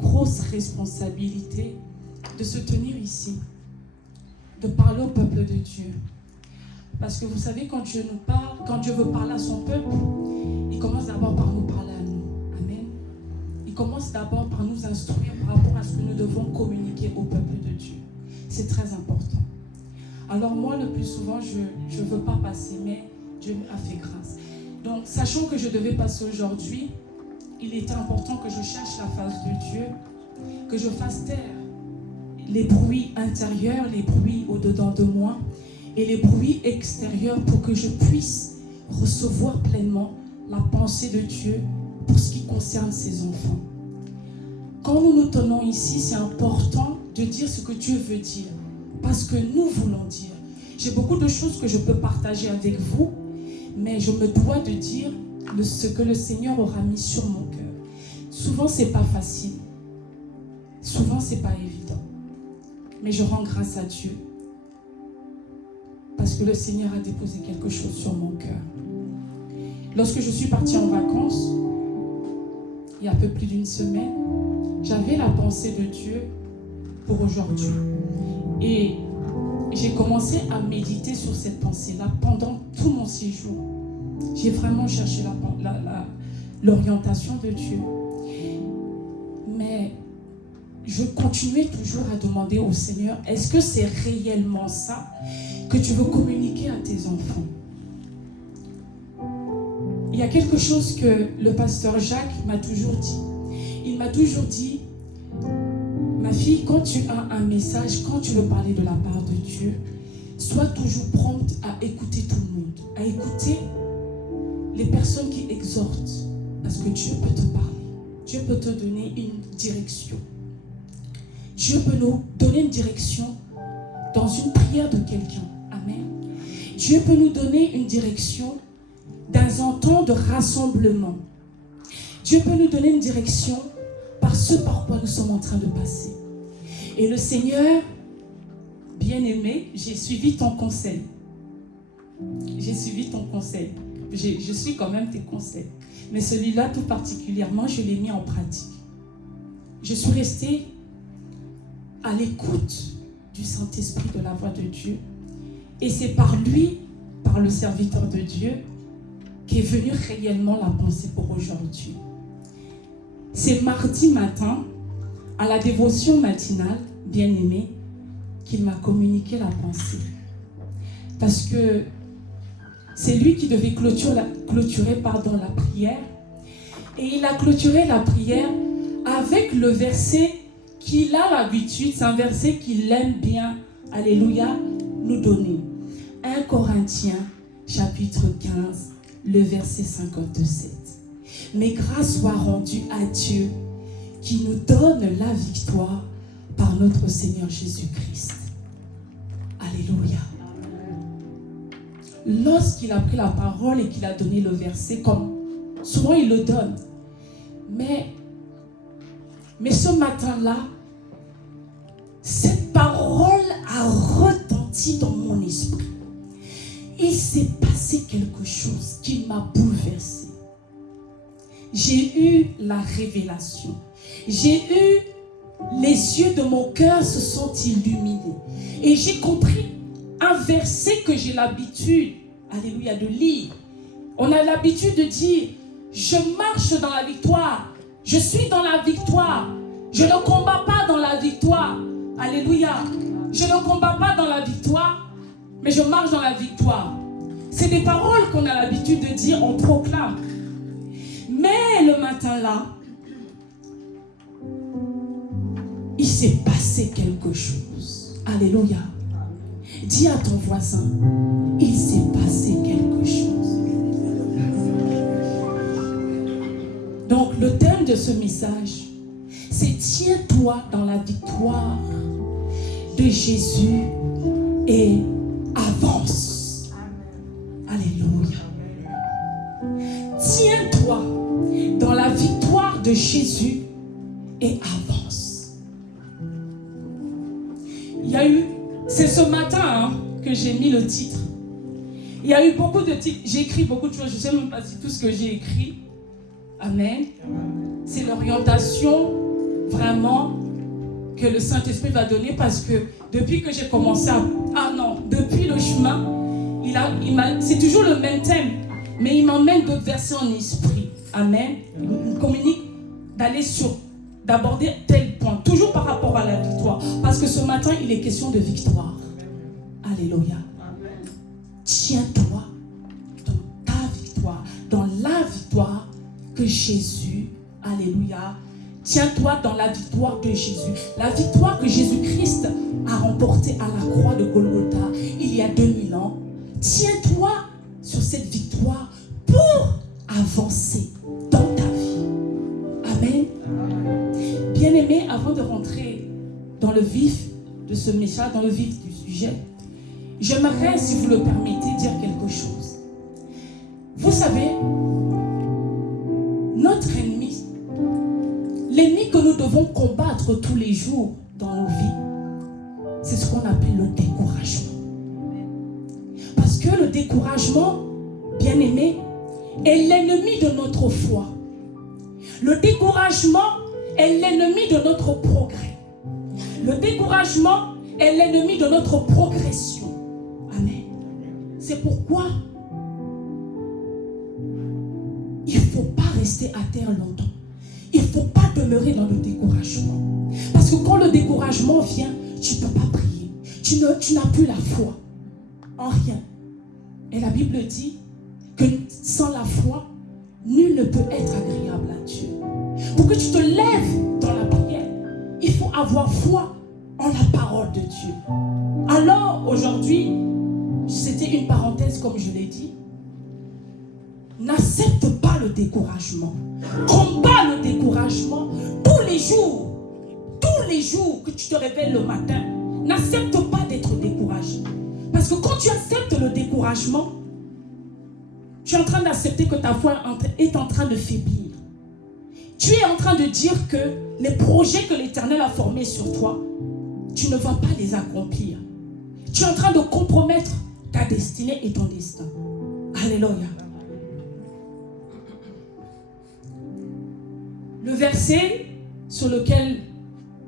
grosse responsabilité de se tenir ici, de parler au peuple de Dieu. Parce que vous savez, quand Dieu nous parle, quand Dieu veut parler à son peuple, il commence d'abord par nous parler à nous. Amen. Il commence d'abord par nous instruire par rapport à ce que nous devons communiquer au peuple de Dieu. C'est très important. Alors moi, le plus souvent, je ne veux pas passer, mais Dieu m'a fait grâce. Donc, sachant que je devais passer aujourd'hui, il était important que je cherche la face de Dieu, que je fasse taire les bruits intérieurs, les bruits au-dedans de moi et les bruits extérieurs pour que je puisse recevoir pleinement la pensée de Dieu pour ce qui concerne ses enfants. Quand nous nous tenons ici, c'est important de dire ce que Dieu veut dire, parce que nous voulons dire. J'ai beaucoup de choses que je peux partager avec vous, mais je me dois de dire ce que le Seigneur aura mis sur mon cœur. Souvent, ce n'est pas facile. Souvent, ce n'est pas évident. Mais je rends grâce à Dieu parce que le Seigneur a déposé quelque chose sur mon cœur. Lorsque je suis partie en vacances, il y a un peu plus d'une semaine, j'avais la pensée de Dieu pour aujourd'hui. Et j'ai commencé à méditer sur cette pensée-là pendant tout mon séjour. J'ai vraiment cherché l'orientation de Dieu. Mais je continuais toujours à demander au Seigneur, est-ce que c'est réellement ça que tu veux communiquer à tes enfants? Il y a quelque chose que le pasteur Jacques m'a toujours dit. Il m'a toujours dit, ma fille, quand tu as un message, quand tu veux parler de la part de Dieu, sois toujours prompte à écouter tout le monde, à écouter les personnes qui exhortent, parce que Dieu peut te parler. Dieu peut te donner une direction. Dieu peut nous donner une direction dans une prière de quelqu'un. Amen. Dieu peut nous donner une direction dans un temps de rassemblement. Dieu peut nous donner une direction par ce par quoi nous sommes en train de passer. Et le Seigneur, bien-aimé, j'ai suivi ton conseil. J'ai suivi ton conseil. Je suis quand même tes conseils. Mais celui-là, tout particulièrement, je l'ai mis en pratique. Je suis restée à l'écoute du Saint-Esprit, de la voix de Dieu. Et c'est par lui, par le serviteur de Dieu, qu'est venue réellement la pensée pour aujourd'hui. C'est mardi matin, à la dévotion matinale, bien-aimé, qu'il m'a communiqué la pensée. Parce que c'est lui qui devait clôturer la prière. Et il a clôturé la prière avec le verset qu'il a l'habitude, c'est un verset qu'il aime bien, alléluia, nous donner. 1 Corinthiens, chapitre 15, le verset 57. Mais grâce soit rendue à Dieu qui nous donne la victoire par notre Seigneur Jésus-Christ. Alléluia. Lorsqu'il a pris la parole et qu'il a donné le verset, comme souvent il le donne, mais ce matin-là, cette parole a retenti dans mon esprit. Il s'est passé quelque chose qui m'a bouleversée. J'ai eu la révélation. J'ai eu, les yeux de mon cœur se sont illuminés. Et j'ai compris un verset que j'ai l'habitude, alléluia, de lire. On a l'habitude de dire, je marche dans la victoire. Je suis dans la victoire. Je ne combats pas dans la victoire. Alléluia. Je ne combats pas dans la victoire, mais je marche dans la victoire. C'est des paroles qu'on a l'habitude de dire, on proclame. Mais le matin-là, il s'est passé quelque chose. Alléluia. Dis à ton voisin, il s'est passé quelque chose. Donc le thème de ce message, c'est tiens-toi dans la victoire de Jésus et avance. Alléluia. Tiens-toi dans la victoire de Jésus et avance. Il y a eu, c'est ce matin que j'ai mis le titre. Il y a eu beaucoup de titres. J'ai écrit beaucoup de choses. Je ne sais même pas si tout ce que j'ai écrit, amen, c'est l'orientation vraiment que le Saint-Esprit va donner, parce que depuis que j'ai commencé à... Ah non, depuis le chemin, c'est toujours le même thème, mais il m'emmène d'autres versets en esprit. Amen. Il me communique d'aborder tel point, toujours par rapport à la victoire. Parce que ce matin, il est question de victoire. Alléluia. Tiens-toi dans ta victoire, dans la victoire que Jésus, alléluia, tiens-toi dans la victoire de Jésus. La victoire que Jésus-Christ a remportée à la croix de Golgotha il y a 2000 ans. Tiens-toi sur cette victoire pour avancer dans ta vie. Amen. Bien-aimés, avant de rentrer dans le vif de ce message, dans le vif du sujet, j'aimerais, si vous le permettez, dire quelque chose. Vous savez, notre ennemi, l'ennemi que nous devons combattre tous les jours dans nos vies, c'est ce qu'on appelle le découragement. Parce que le découragement, bien-aimé, est l'ennemi de notre foi. Le découragement est l'ennemi de notre progrès. Le découragement est l'ennemi de notre progression. Amen. C'est pourquoi il ne faut pas rester à terre longtemps. Il ne faut pas demeurer dans le découragement. Parce que quand le découragement vient, tu ne peux pas prier. Tu n'as plus la foi en rien. Et la Bible dit que sans la foi, nul ne peut être agréable à Dieu. Pour que tu te lèves dans la prière, il faut avoir foi en la parole de Dieu. Alors, aujourd'hui, c'était une parenthèse comme je l'ai dit. N'accepte pas le découragement. Combat le découragement tous les jours. Tous les jours que tu te réveilles le matin, n'accepte pas d'être découragé. Parce que quand tu acceptes le découragement, tu es en train d'accepter que ta foi est en train de faiblir. Tu es en train de dire que les projets que l'Éternel a formés sur toi, tu ne vas pas les accomplir. Tu es en train de compromettre ta destinée et ton destin. Alléluia. Le verset sur lequel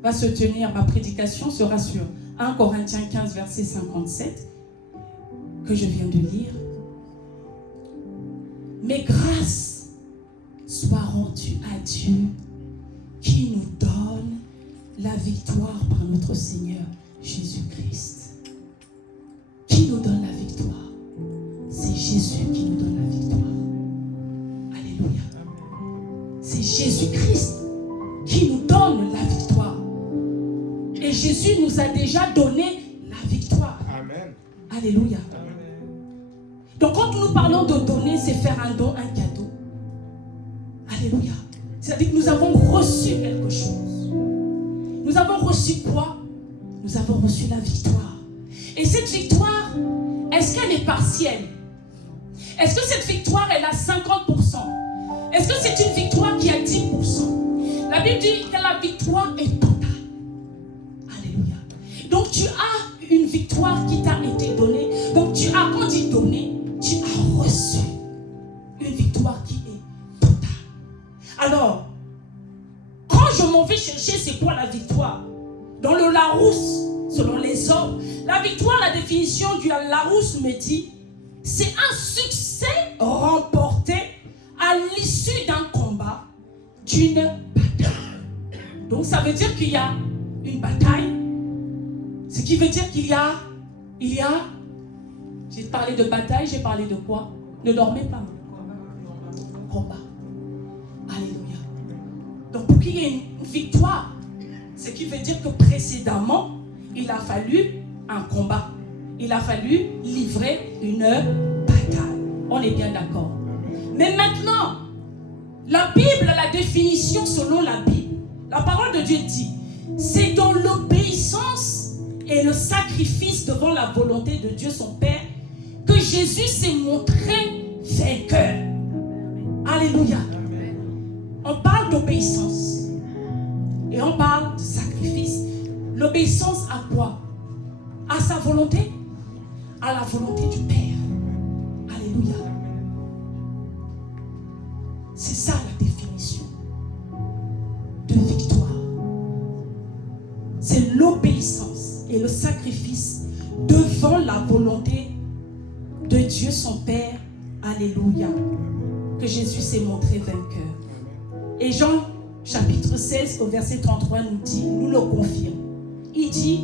va se tenir ma prédication sera sur 1 Corinthiens 15, verset 57, que je viens de lire. Mais grâce soit rendue à Dieu qui nous donne la victoire par notre Seigneur Jésus-Christ. Qui nous donne la victoire? C'est Jésus qui nous donne la victoire. Alléluia. C'est Jésus-Christ qui nous donne la victoire. Et Jésus nous a déjà donné la victoire. Amen. Alléluia. Amen. Donc quand nous parlons de donner, c'est faire un don, un cadeau. Alléluia. C'est-à-dire que nous avons reçu quelque chose. Nous avons reçu quoi? Nous avons reçu la victoire. Et cette victoire, est-ce qu'elle est partielle? Est-ce que cette victoire, elle a 50%? Est-ce que c'est une victoire qui a 10%? La Bible dit que la victoire est totale. Alléluia. Donc tu as une victoire qui t'a été donnée. Donc tu as, quand dit donner, tu as reçu une victoire qui est totale. Alors, quand je m'en vais chercher, c'est quoi la victoire? Dans le Larousse, selon les hommes, la victoire, la définition du Larousse me dit, c'est un succès remporté à l'issue d'un combat, d'une bataille. Donc ça veut dire qu'il y a une bataille. Ce qui veut dire qu'il y a, j'ai parlé de bataille, j'ai parlé de quoi? Ne dormez pas. Combat. Alléluia. Donc pour qu'il y ait une victoire, ce qui veut dire que précédemment, il a fallu un combat. Il a fallu livrer une bataille. On est bien d'accord. Mais maintenant, la Bible, la définition selon la Bible, la parole de Dieu dit, c'est dans l'obéissance et le sacrifice devant la volonté de Dieu son Père que Jésus s'est montré vainqueur. Alléluia. On parle d'obéissance et on parle de sacrifice. L'obéissance à quoi? À sa volonté, à la volonté du Père. Alléluia. C'est ça la définition de victoire. c'est l'obéissance et le sacrifice devant la volonté de Dieu son Père. Alléluia. Que Jésus s'est montré vainqueur. Et Jean chapitre 16 au verset 33 nous le confirme. Il dit: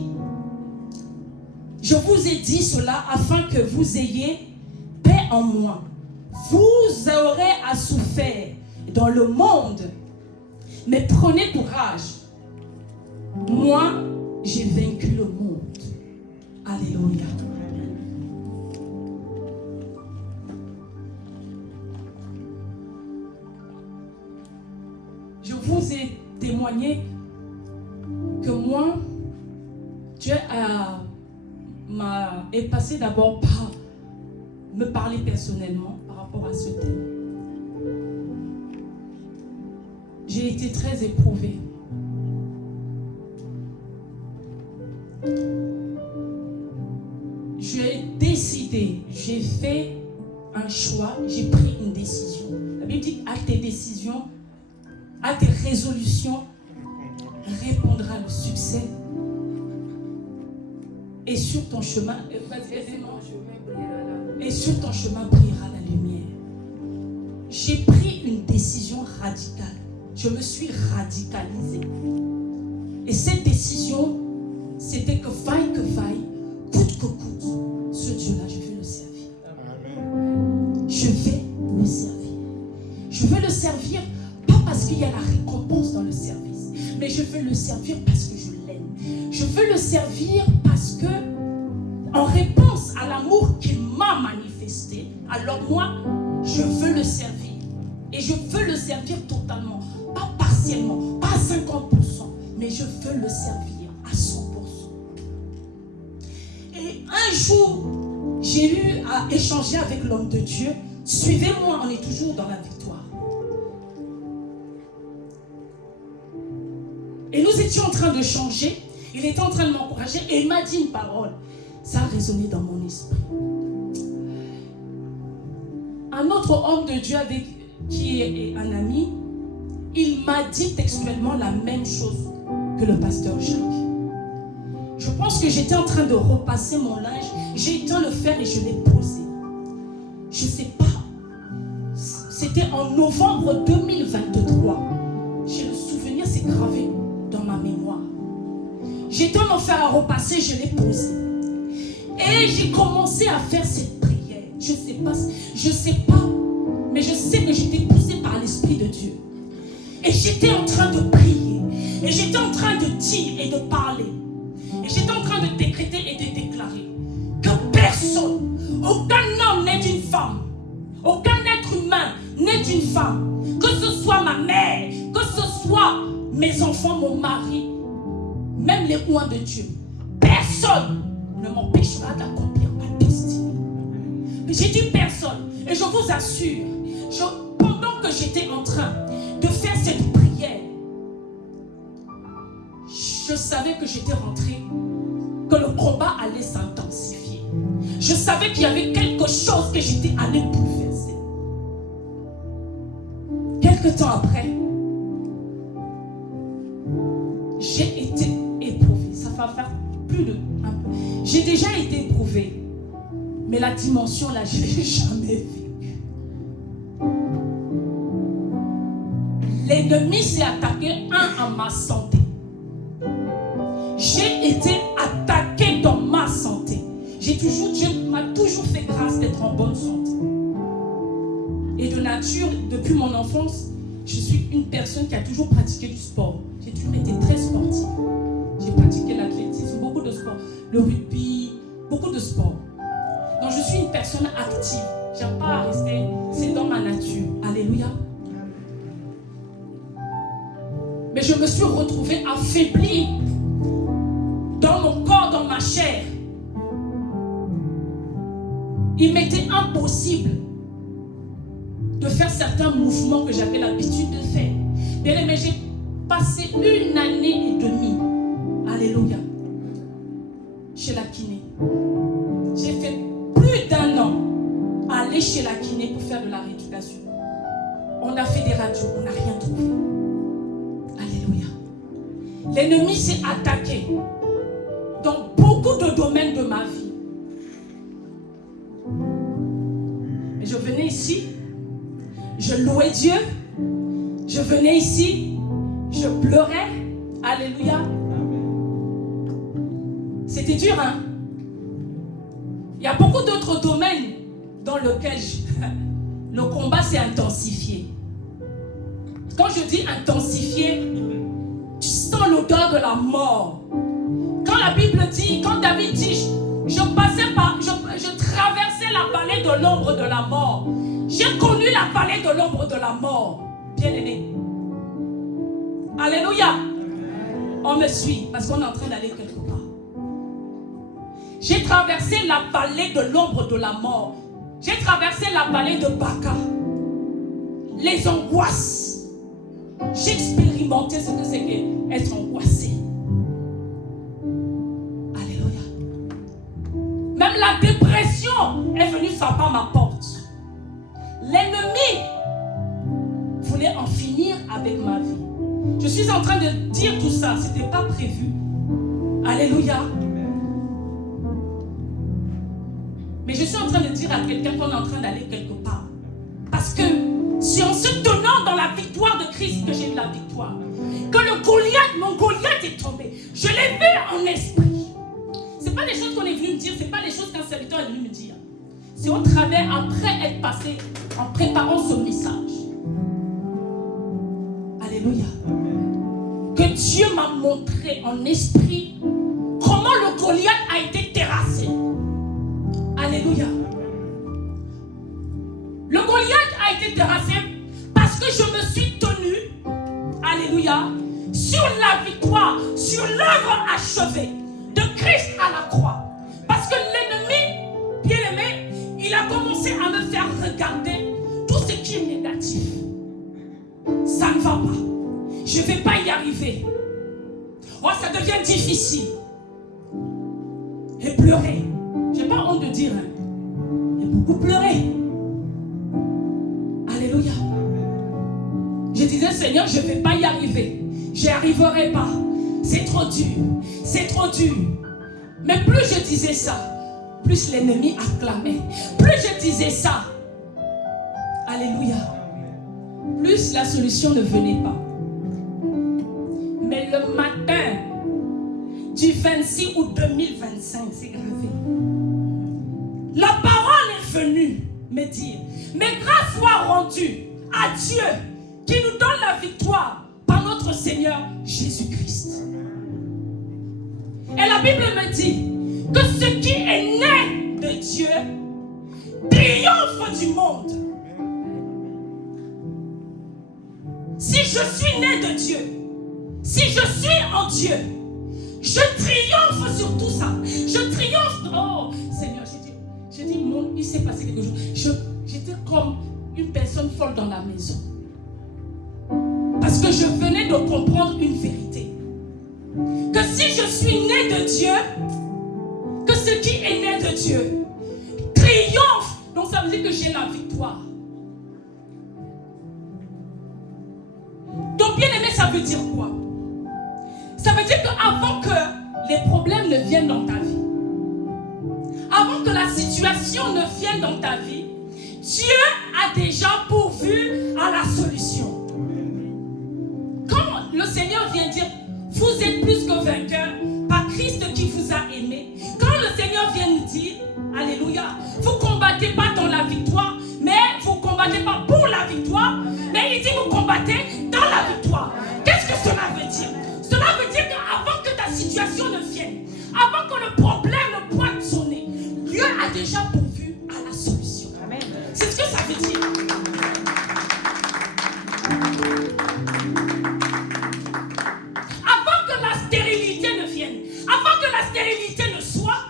je vous ai dit cela afin que vous ayez paix en moi. Vous aurez à souffrir dans le monde, mais prenez courage. Moi, j'ai vaincu le monde. Alléluia. Je vous ai témoigné que moi, Dieu est passé d'abord par me parler personnellement par rapport à ce thème. J'ai été très éprouvée. J'ai décidé, j'ai fait un choix, j'ai pris une décision. La Bible dit: à tes décisions, à tes résolutions, répondra le succès. Et sur ton chemin, et sur ton chemin brillera la lumière. J'ai pris une décision radicale. Je me suis radicalisée. Et cette décision, c'était que faille, coûte que coûte, ce Dieu-là, je vais le servir. Je vais le servir. Je veux le servir, pas parce qu'il y a la récompense dans le service, mais je veux le servir parce que je l'aime. Je veux le servir parce que, en réponse à l'amour qu'il m'a manifesté, alors moi, je veux le servir. Et je veux le servir totalement, pas partiellement, pas à 50%, mais je veux le servir à 100%. Et un jour, j'ai eu à échanger avec l'homme de Dieu. Suivez-moi, on est toujours dans la victoire. Et nous étions en train de changer. Il était en train de m'encourager et il m'a dit une parole. Ça a résonné dans mon esprit. Un autre homme de Dieu qui est un ami, il m'a dit textuellement la même chose que le pasteur Jacques. Je pense que j'étais en train de repasser mon linge. J'ai éteint le fer et je l'ai posé. Je ne sais pas. C'était en novembre 2023. J'ai le souvenir, c'est gravé dans ma mémoire. J'étais en fer à repasser, je l'ai posé. Et j'ai commencé à faire cette prière. Je ne sais pas, mais je sais que j'étais poussée par l'Esprit de Dieu. Et j'étais en train de prier. Et j'étais en train de dire et de parler. Et j'étais en train de décréter et de déclarer que personne, aucun homme n'est une femme, aucun être humain n'est une femme, que ce soit ma mère, que ce soit mes enfants, mon mari, même les oins de Dieu, personne ne m'empêchera d'accomplir ma destinée. J'ai dit personne, et je vous assure, pendant que j'étais en train de faire cette prière, je savais que j'étais rentrée, que le combat allait s'intensifier. Je savais qu'il y avait quelque chose que j'étais allée bouleverser. Quelque temps après, j'ai été éprouvée. Ça va faire plus de un peu. J'ai déjà été éprouvée, mais la dimension là, je ne l'ai jamais vécue. L'ennemi s'est attaqué à ma santé. J'ai été attaqué dans ma santé. Dieu m'a toujours fait grâce d'être en bonne santé. Et de nature, depuis mon enfance, je suis une personne qui a toujours pratiqué du sport. J'ai toujours été très sportive. J'ai pratiqué l'athlétisme, beaucoup de sport, le rugby, beaucoup de sport. Donc je suis une personne active. Je n'aime pas rester, c'est dans ma nature. Alléluia. Mais je me suis retrouvée affaiblie dans mon corps, dans ma chair. Il m'était impossible de faire certains mouvements que j'avais l'habitude de faire. Bien aimé, j'ai passé 1 année et demie, alléluia, chez la kiné. J'ai fait plus d'1 an à aller chez la kiné pour faire de la rééducation. On a fait des radios, on n'a rien trouvé. Alléluia. l'ennemi s'est attaqué dans beaucoup de domaines de ma vie. Et je venais ici, je louais Dieu, je venais ici, je pleurais. Alléluia. C'était dur, hein? Il y a beaucoup d'autres domaines dans lesquels le combat s'est intensifié. Quand je dis intensifié, tu sens l'odeur de la mort. Quand la Bible dit, quand David dit, je traversais la vallée de l'ombre de la mort. J'ai connu la vallée de l'ombre de la mort. Bien aimé. Alléluia. On me suit parce qu'on est en train d'aller quelque part. J'ai traversé la vallée de l'ombre de la mort. J'ai traversé la vallée de Baca. Les angoisses. J'ai expérimenté ce que c'est qu'être angoissé. Alléluia. Même la dépression est venue frapper à ma porte. L'ennemi voulait en finir avec ma vie. Je suis en train de dire tout ça, ce n'était pas prévu. Alléluia. Mais je suis en train de dire à quelqu'un qu'on est en train d'aller quelque part. Parce que c'est en se tenant dans la victoire de Christ que j'ai eu la victoire. Que le Goliath, mon Goliath est tombé. Je l'ai vu en esprit. Ce n'est pas les choses qu'on est venu me dire, ce n'est pas les choses qu'un serviteur est venu me dire. C'est au travers, après être passé, en préparant ce message. Alléluia. Que Dieu m'a montré en esprit comment le Goliath a été terrassé. Alléluia. Le Goliath a été terrassé parce que je me suis tenu, alléluia, sur la victoire, sur l'œuvre achevée de Christ à la croix. Parce que l'ennemi, bien aimé, il a commencé à me faire regarder tout ce qui est négatif. Ça ne va pas. Je ne vais pas y arriver. Oh, ça devient difficile. Et pleurer. Je n'ai pas honte de dire. J'ai beaucoup pleuré. Alléluia. Je disais, Seigneur, je ne vais pas y arriver. Je n'y arriverai pas. C'est trop dur. C'est trop dur. Mais plus je disais ça, plus l'ennemi acclamait. Plus je disais ça, alléluia, plus la solution ne venait pas. Mais le matin du 26 août 2025, c'est gravé. La parole est venue me dire, mais grâce soit rendue à Dieu qui nous donne la victoire par notre Seigneur Jésus-Christ. Et la Bible me dit que ce qui est né de Dieu triomphe du monde. Si je suis né de Dieu, si je suis en Dieu, je triomphe sur tout ça. Je triomphe. Oh Seigneur, j'ai dit, il s'est passé quelque chose. J'étais comme une personne folle dans la maison. Parce que je venais de comprendre une vérité. Que si je suis né de Dieu, que ce qui est né de Dieu triomphe. Donc ça veut dire que j'ai la victoire. Donc bien aimé, ça veut dire quoi? Ça veut dire qu'avant que les problèmes ne viennent dans ta vie, avant que la situation ne vienne dans ta vie, Dieu a déjà pourvu à la solution. Quand le Seigneur vient dire, vous êtes plus que vainqueurs par Christ qui vous a aimé. Quand le Seigneur vient nous dire, alléluia, vous ne combattez pas dans la victoire, mais vous ne combattez pas pour la victoire, mais il dit vous combattez dans la victoire. Qu'est-ce que cela veut dire? Cela veut dire qu'avant que ta situation ne vienne, avant que le problème ne pointe son nez, Dieu a déjà pourvu à la solution. Amen. C'est ce que ça veut dire. Avant que la stérilité ne vienne, avant que la stérilité ne soit,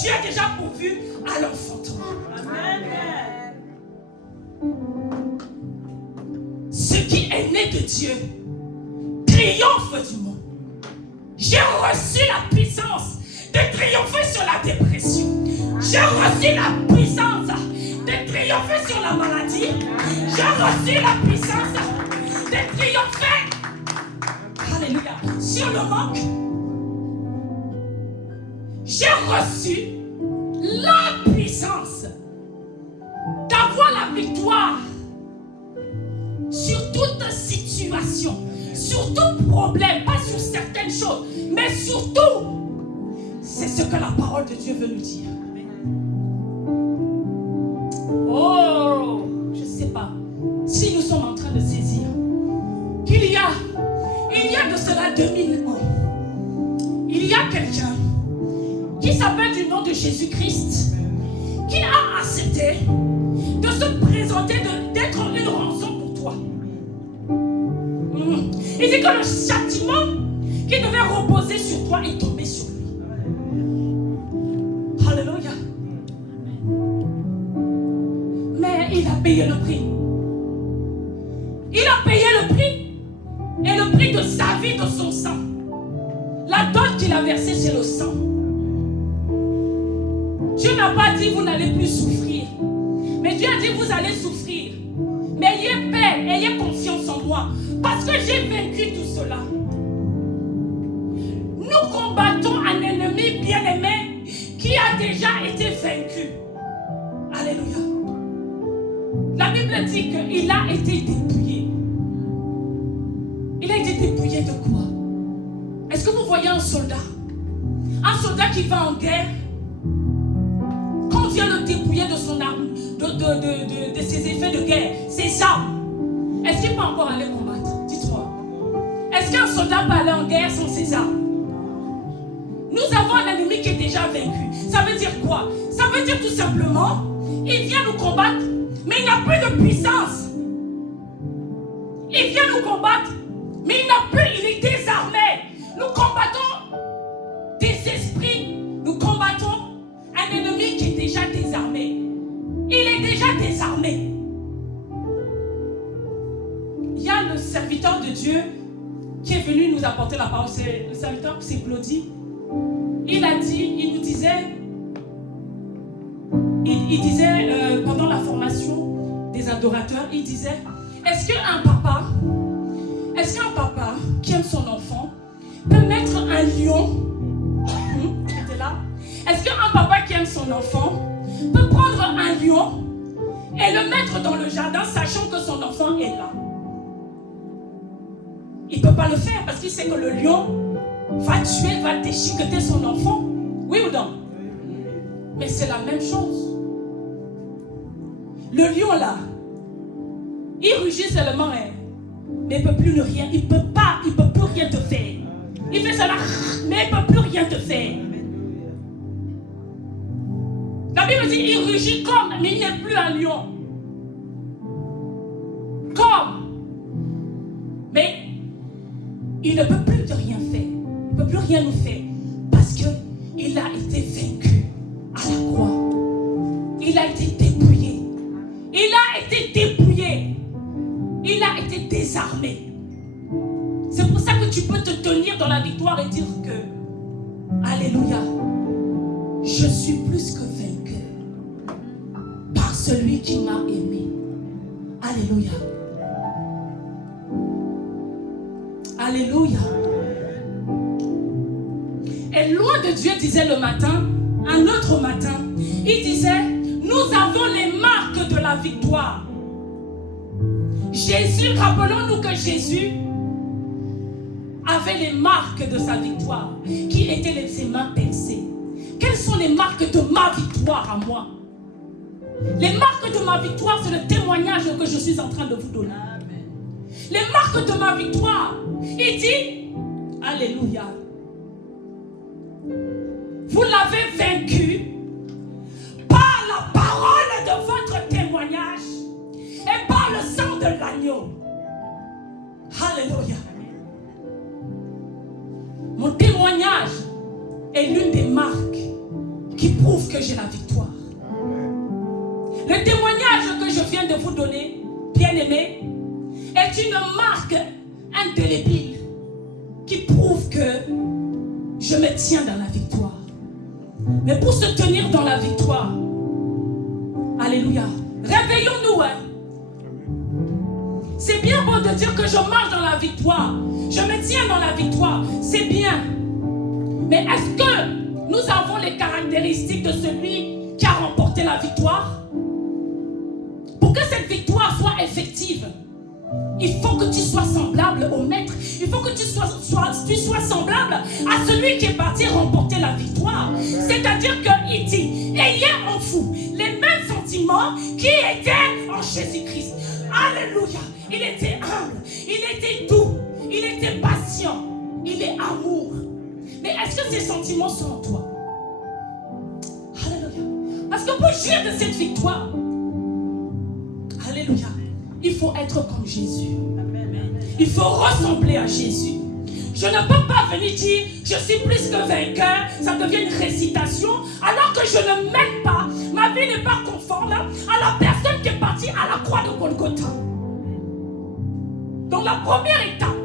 Dieu a déjà pourvu à l'enfantement. Amen. Ce qui est né de Dieu triomphe du monde. J'ai reçu la puissance de triompher sur la dépression. J'ai reçu la puissance de triompher sur la maladie. J'ai reçu la puissance de triompher. Alléluia. sur le manque, j'ai reçu la puissance d'avoir la victoire sur toute situation, sur tout problème, pas sur certaines choses, mais surtout, c'est ce que la parole de Dieu veut nous dire. Oh, je ne sais pas si nous sommes en train de saisir qu'il y a de cela 2000 ans, il y a quelqu'un qui s'appelle du nom de Jésus-Christ, qui a accepté de se présenter, d'être une rançon pour toi. Il dit que le châtiment qui devait reposer sur toi est tombé sur lui. Alléluia. Mais il a payé le prix. Il a payé le prix. Et le prix de sa vie, de son sang. La dot qu'il a versée, c'est le sang. Dieu n'a pas dit vous n'allez plus souffrir. Mais Dieu a dit vous allez souffrir. Mais ayez paix, ayez confiance en moi. Parce que j'ai vaincu tout cela. Nous combattons un ennemi bien-aimé qui a déjà été vaincu. Alléluia. La Bible dit qu'il a été dépouillé. Il a été dépouillé de quoi? Est-ce que vous voyez un soldat? Un soldat qui va en guerre. Quand on vient le dépouiller de son arme, de ses effets de guerre, ses armes, est-ce qu'il peut encore aller combattre? Dites-moi. Est-ce qu'un soldat peut aller en guerre sans ses armes? Nous avons un ennemi qui est déjà vaincu. Ça veut dire quoi? Ça veut dire tout simplement, il vient nous combattre, mais il n'a plus de puissance. Il vient nous combattre, mais il n'a plus, il est désarmé. Nous combattons des esprits, nous combattons un ennemi qui est déjà désarmé. Il est déjà désarmé. Il y a le serviteur de Dieu qui est venu nous apporter la parole. C'est le serviteur, c'est Claudie. Il nous disait pendant la formation des adorateurs, il disait, est-ce qu'un papa qui aime son enfant peut mettre un lion, était là, est-ce qu'un papa qui aime son enfant peut prendre un lion et le mettre dans le jardin sachant que son enfant est là? Il ne peut pas le faire parce qu'il sait que le lion va tuer, va déchiqueter son enfant. Oui ou non? Mais c'est la même chose. Le lion là, il rugit seulement, mais il ne peut plus rien. Il peut plus rien te faire. Il fait cela, mais il ne peut plus rien te faire. La Bible dit, il rugit comme, mais il n'est plus un lion. Comme, mais il ne peut plus de rien faire. Il ne peut plus rien nous faire. Parce qu'il a été vaincu à la croix. Il a été dépouillé. Il a été dépouillé. Il a été désarmé. C'est pour ça que tu peux te tenir dans la victoire et dire que, alléluia, je suis plus que vainqueur par celui qui m'a aimé. Alléluia. Alléluia. Et loin de Dieu disait le matin, un autre matin, il disait, nous avons les marques de la victoire. Jésus, rappelons-nous que Jésus avait les marques de sa victoire, qui étaient ses mains percées. Quelles sont les marques de ma victoire à moi? Les marques de ma victoire, c'est le témoignage que je suis en train de vous donner. Les marques de ma victoire, il dit, alléluia, vous l'avez vaincu par la parole de votre témoignage et par le sang de l'agneau. Alléluia. Mon témoignage est l'une des marques qui prouve que j'ai la victoire. Le témoignage que je viens de vous donner, bien-aimé, est une marque indélébile qui prouve que je me tiens dans la victoire. Mais pour se tenir dans la victoire, alléluia, réveillons-nous. C'est bien beau de dire que je marche dans la victoire, je me tiens dans la victoire, c'est bien. Mais est-ce que nous avons les caractéristiques de celui qui a remporté la victoire? Pour que cette victoire soit effective, il faut que tu sois semblable au maître. Il faut que tu sois semblable à celui qui est parti remporter la victoire. C'est-à-dire qu'il dit, ayez en vous les mêmes sentiments qui étaient en Jésus-Christ. Alléluia. Il était humble, il était doux, il était patient, il est amour. Mais est-ce que ces sentiments sont en toi? Alléluia. Parce que pour jouir de cette victoire, alléluia, il faut être comme Jésus. Il faut ressembler à Jésus. Je ne peux pas venir dire je suis plus que vainqueur, ça devient une récitation, alors que je ne m'aime pas. Ma vie n'est pas conforme à la personne qui est partie à la croix de Golgotha. Donc la première étape,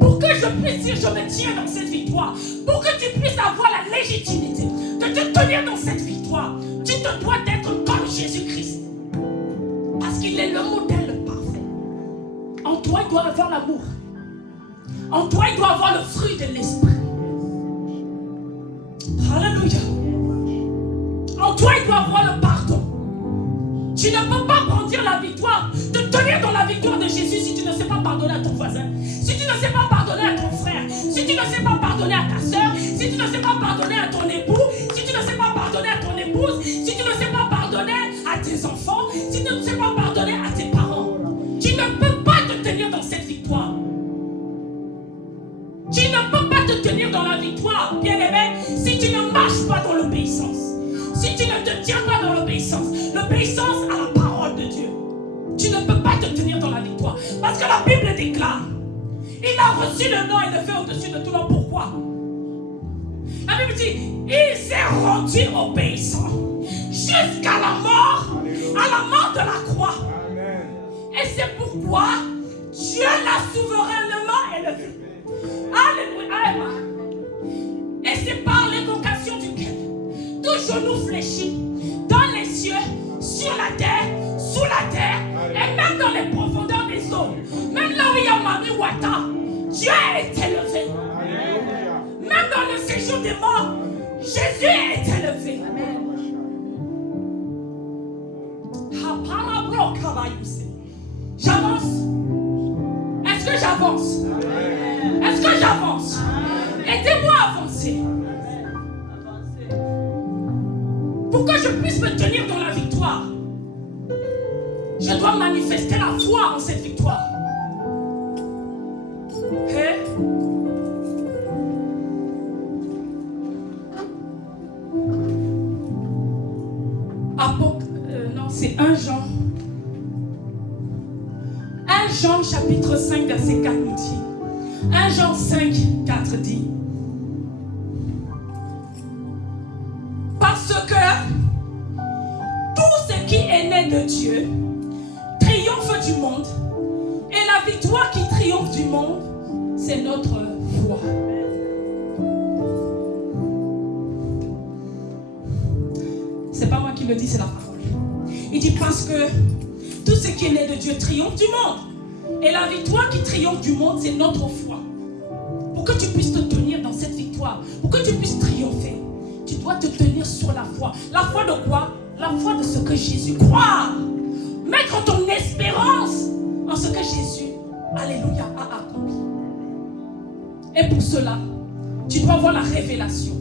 pour que je puisse dire je me tiens dans cette victoire, pour que tu puisses avoir la légitimité de te tenir dans cette victoire, tu te dois d'être comme Jésus-Christ. Parce qu'il est le modèle parfait. En toi, il doit avoir l'amour. En toi, il doit avoir le fruit de l'esprit. Alléluia. En toi, il doit avoir le pardon. Tu ne peux pas brandir la victoire, te tenir dans la victoire de Jésus si tu ne sais pas pardonner à ton voisin, si tu ne sais pas pardonner à ton frère, si tu ne sais pas pardonner à ta soeur, si tu ne sais pas pardonner à ton époux, si tu ne sais pas pardonner à ton épouse, si tu ne sais pas pardonner à tes enfants, si tu ne sais pas pardonner à tes parents. Tu ne peux pas te tenir dans cette victoire. Tu ne peux pas te tenir dans la victoire, bien-aimé, si tu ne marches pas dans l'obéissance. Si tu ne te tiens pas dans l'obéissance à la parole de Dieu, tu ne peux pas te tenir dans la victoire. Parce que la Bible déclare, il a reçu le nom élevé au-dessus de tout nom. Pourquoi? La Bible dit, il s'est rendu obéissant jusqu'à la mort, à la mort de la croix. Et c'est pourquoi Dieu l'a souverainement élevé. Alléluia. Et c'est par l'évocation duquel tout genou fléchit dans les cieux, sur la terre, sous la terre, et même dans les profondeurs des eaux, même là où il y a Mami Wata, Dieu est élevé. Même dans le séjour des morts, Jésus est élevé. J'avance. Est-ce que j'avance? Est-ce que j'avance? Aidez-moi à avancer. Pour que je puisse me tenir dans la victoire, je dois manifester la foi en cette victoire. Non, c'est 1 Jean. 1 Jean chapitre 5 verset 4 nous dit. 1 Jean 5, 4 dit. Parce que tout ce qui est né de Dieu triomphe du monde. Et la victoire qui triomphe du monde, c'est notre foi. C'est pas moi qui le dis, c'est la parole. Il dit parce que tout ce qui est né de Dieu triomphe du monde. Et la victoire qui triomphe du monde, c'est notre foi. Pour que tu puisses te tenir dans cette victoire, pour que tu puisses triompher, tu dois te tenir sur la foi. La foi de quoi? La foi de ce que Jésus croit. Mettre ton espérance en ce que Jésus, alléluia, a accompli. Et pour cela, tu dois avoir la révélation.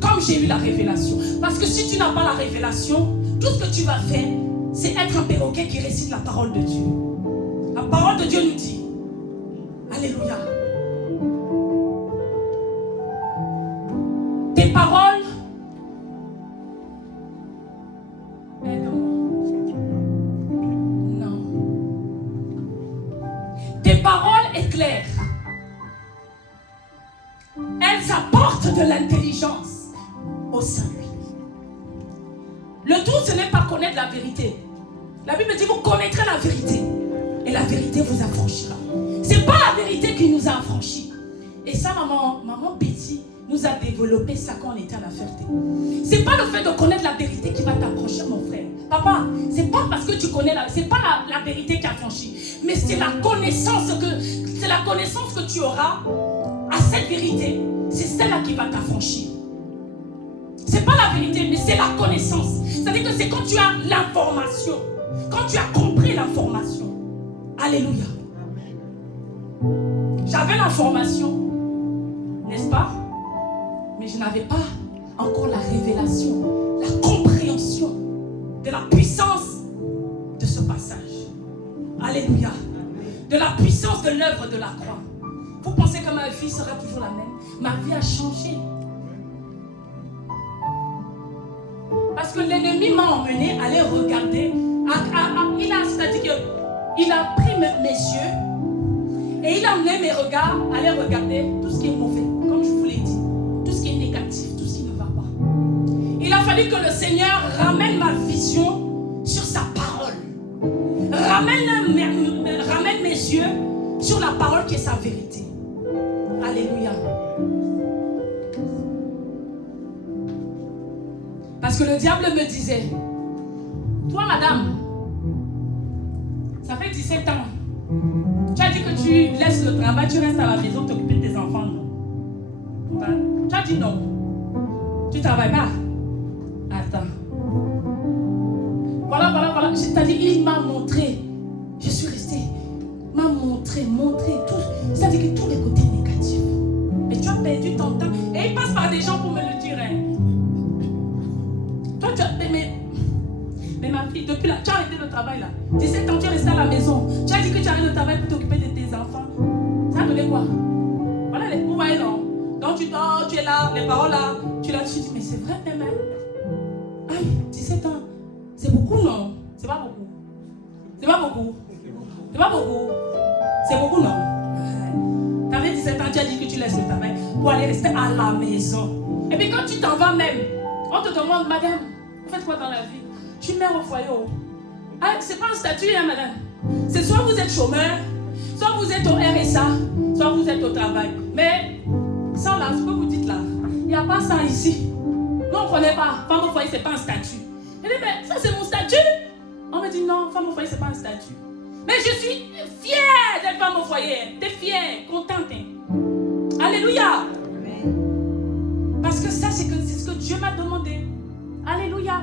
Comme j'ai eu la révélation. Parce que si tu n'as pas la révélation, tout ce que tu vas faire, c'est être un perroquet qui récite la parole de Dieu. La parole de Dieu nous dit, alléluia, tes paroles, non, tes paroles éclairent. Elles apportent de l'intelligence au sein de lui. Le tout, ce n'est pas connaître la vérité. La Bible dit, vous connaîtrez la vérité. Et la vérité vous affranchira. Ce n'est pas la vérité qui nous a affranchis. Et ça, maman Betty nous a développé ça quand on était à la Ferté. Ce n'est pas le fait de connaître la vérité qui va t'affranchir, mon frère. Papa, c'est pas parce que tu connais c'est pas la vérité qui a franchi, mais c'est la connaissance que tu auras à cette vérité. C'est celle-là qui va t'affranchir. C'est pas la vérité, mais c'est la connaissance. C'est-à-dire que c'est quand tu as l'information, quand tu as compris l'information. Alléluia. J'avais l'information, n'est-ce pas? Mais je n'avais pas encore la révélation, la compréhension de la puissance de ce passage. Alléluia. De la puissance de l'œuvre de la croix. Vous pensez que ma vie sera toujours la même? Ma vie a changé. Parce que l'ennemi m'a emmené à aller regarder. C'est-à-dire qu'il a pris mes yeux et il a amené mes regards à aller regarder tout ce qui est mauvais, comme je vous l'ai dit, tout ce qui est négatif, tout ce qui ne va pas. Il a fallu que le Seigneur ramène ma vision sur sa parole. Ramène mes yeux sur la parole qui est sa vérité. Alléluia. Parce que le diable me disait, toi madame, ça fait 17 ans, tu as dit que tu laisses le travail, tu restes à la maison t'occuper de tes enfants, non? Tu as dit non. Tu ne travailles pas. Attends. Voilà. C'est-à-dire, il m'a montré. Je suis restée. M'a montré tout. C'est-à-dire que tous les côtés négatifs. Mais tu as perdu ton temps. Et il passe par des gens pour me le dire. Hein. Toi, tu as... Mais ma fille, depuis là, tu as arrêté le travail là. 17 ans, tu es restée à la maison. Tu as dit que tu arrêtes le travail pour t'occuper de tes enfants. Ça a donné quoi? Voilà, vous voyez, non? Donc tu dors, tu es là, les paroles là, tu l'as dit, mais c'est vrai même. Hein? Aïe, 17 ans, c'est beaucoup, non? C'est pas beaucoup. C'est pas beaucoup. C'est pas beaucoup. C'est beaucoup, non? Tu avais 17 ans, tu as dit que tu laisses le travail pour aller rester à la maison. Et puis quand tu t'en vas même, on te demande, madame, vous faites quoi dans la vie? Je suis mère au foyer. Ah, c'est pas un statut, hein, madame. C'est soit vous êtes chômeur, soit vous êtes au RSA, soit vous êtes au travail. Mais, ça là, ce que vous dites là, il n'y a pas ça ici. Non, on ne connaît pas. Femme au foyer, c'est pas un statut. Je dis, mais ça, c'est mon statut. On me dit, non, femme au foyer, c'est pas un statut. Mais je suis fière d'être femme au foyer. T'es fière, contente. Hein? Alléluia. Amen. Parce que ça, c'est ce que Dieu m'a demandé. Alléluia.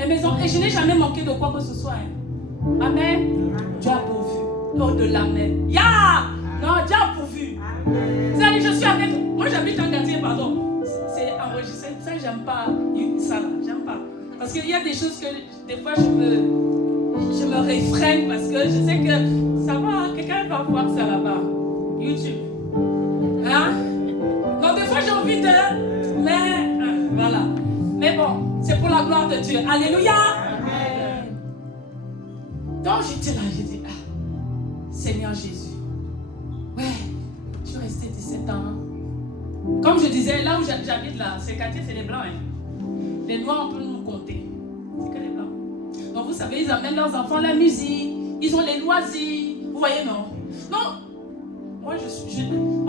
Et je n'ai jamais manqué de quoi que ce soit. Hein. Amen. Dieu a pourvu. Au-delà même. Non, Dieu a pourvu. C'est-à-dire, je suis avec. Moi, j'habite en quartier, pardon. C'est enregistré. Ça, j'aime pas. Ça, là, j'aime pas. Parce qu'il y a des choses que, des fois, je me réfrène parce que je sais que ça va. Quelqu'un va voir ça là-bas. YouTube. Hein? Donc, des fois, j'ai envie de. Mais, voilà. Mais bon, c'est pour la gloire de Dieu. Alléluia. Amen. Donc j'étais là, j'ai dit, Seigneur Jésus. Ouais, je suis restée 17 ans. Comme je disais, là où j'habite là, ces quartiers, c'est les blancs. Hein. Les noirs, on peut nous compter. C'est que les blancs. Donc vous savez, ils amènent leurs enfants la musique, ils ont les loisirs. Vous voyez, non? Non. Moi,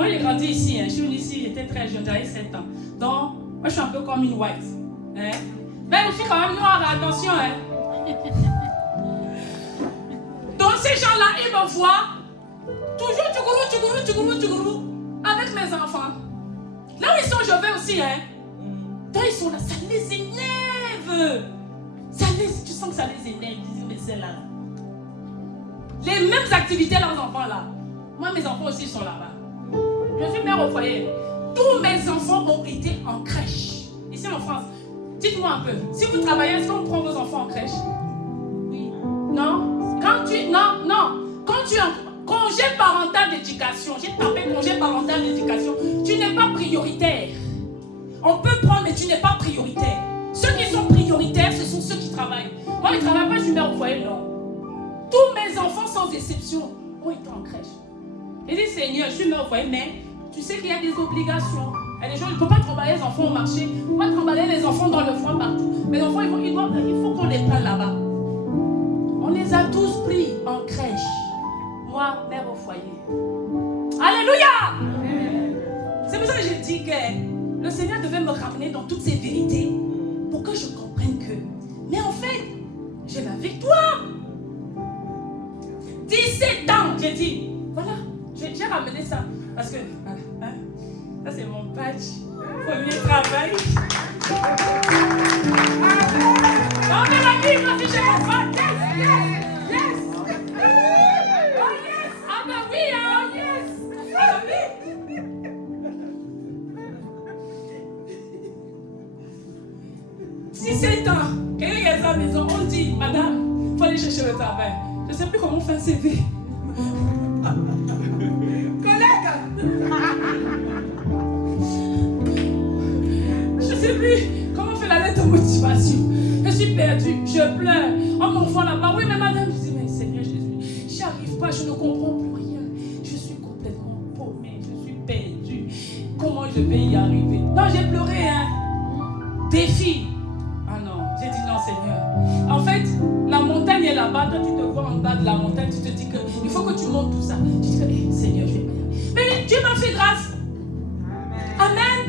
j'ai grandi ici. Hein. Je suis venue ici, j'étais très jeune, j'avais 7 ans. Donc, moi, je suis un peu comme une white. Hein? Mais je suis quand même noire, attention. Hein? Donc ces gens-là, ils me voient toujours tchougourou, avec mes enfants. Là où ils sont, je vais aussi. Hein? Donc ils sont là, ça les énerve. Tu sens que ça les énerve. Ils disent, mais c'est là. Les mêmes activités, leurs enfants là. Moi, mes enfants aussi sont là-bas. Je suis mère au foyer. Tous mes enfants ont été en crèche. Ici en France. Dites-moi un peu. Si vous travaillez, est-ce qu'on prend vos enfants en crèche? Oui. Non? Quand tu es en congé parental d'éducation, j'ai tapé congé parental d'éducation, tu n'es pas prioritaire. On peut prendre, mais tu n'es pas prioritaire. Ceux qui sont prioritaires, ce sont ceux qui travaillent. Moi, je ne travaille pas, je suis mère au foyer, non. Tous mes enfants, sans exception, ont été en crèche. J'ai dit, Seigneur, je suis mère au foyer, mais tu sais qu'il y a des obligations. Il y a des gens, il ne faut pas trimballer les enfants au marché, il ne faut pas trimballer les enfants dans le foin partout. Mais les enfants, il faut qu'on les prenne là-bas. On les a tous pris en crèche. Moi, mère au foyer. Alléluia! Amen. C'est pour ça que je dis que le Seigneur devait me ramener dans toutes ces vérités pour que je comprenne que. Mais en fait, victoire. 17 ans, j'ai dit, voilà, j'ai ramené ça. Parce que, voilà, hein, ça c'est mon badge. Premier travail. On me l'a dit, moi si j'ai mon badge. Yes. Oh yes. Ah ben oui, oh yes. Ah ben oui. 17 ans. Quelqu'un qui est à la maison, on dit, madame, il faut aller chercher le travail. Je ne sais plus comment on fait un CV. Collègue. Je ne sais plus comment on fait la lettre de motivation. Je suis perdue, je pleure. On m'envoie là-bas. Oui, mais madame, je dis, mais Seigneur Jésus, j'y arrive pas, je ne comprends plus rien. Je suis complètement paumée, je suis perdue. Comment je vais y arriver? Non, j'ai pleuré, hein. Défi. Ah non, j'ai dit non, Seigneur. En fait, la montagne est là-bas. Toi, tu te vois en bas de la montagne, tu te dis qu'il faut que tu montes tout ça. Tu te dis, hey, Seigneur, je vais pas y arriver. Mais Dieu m'a fait grâce. Amen.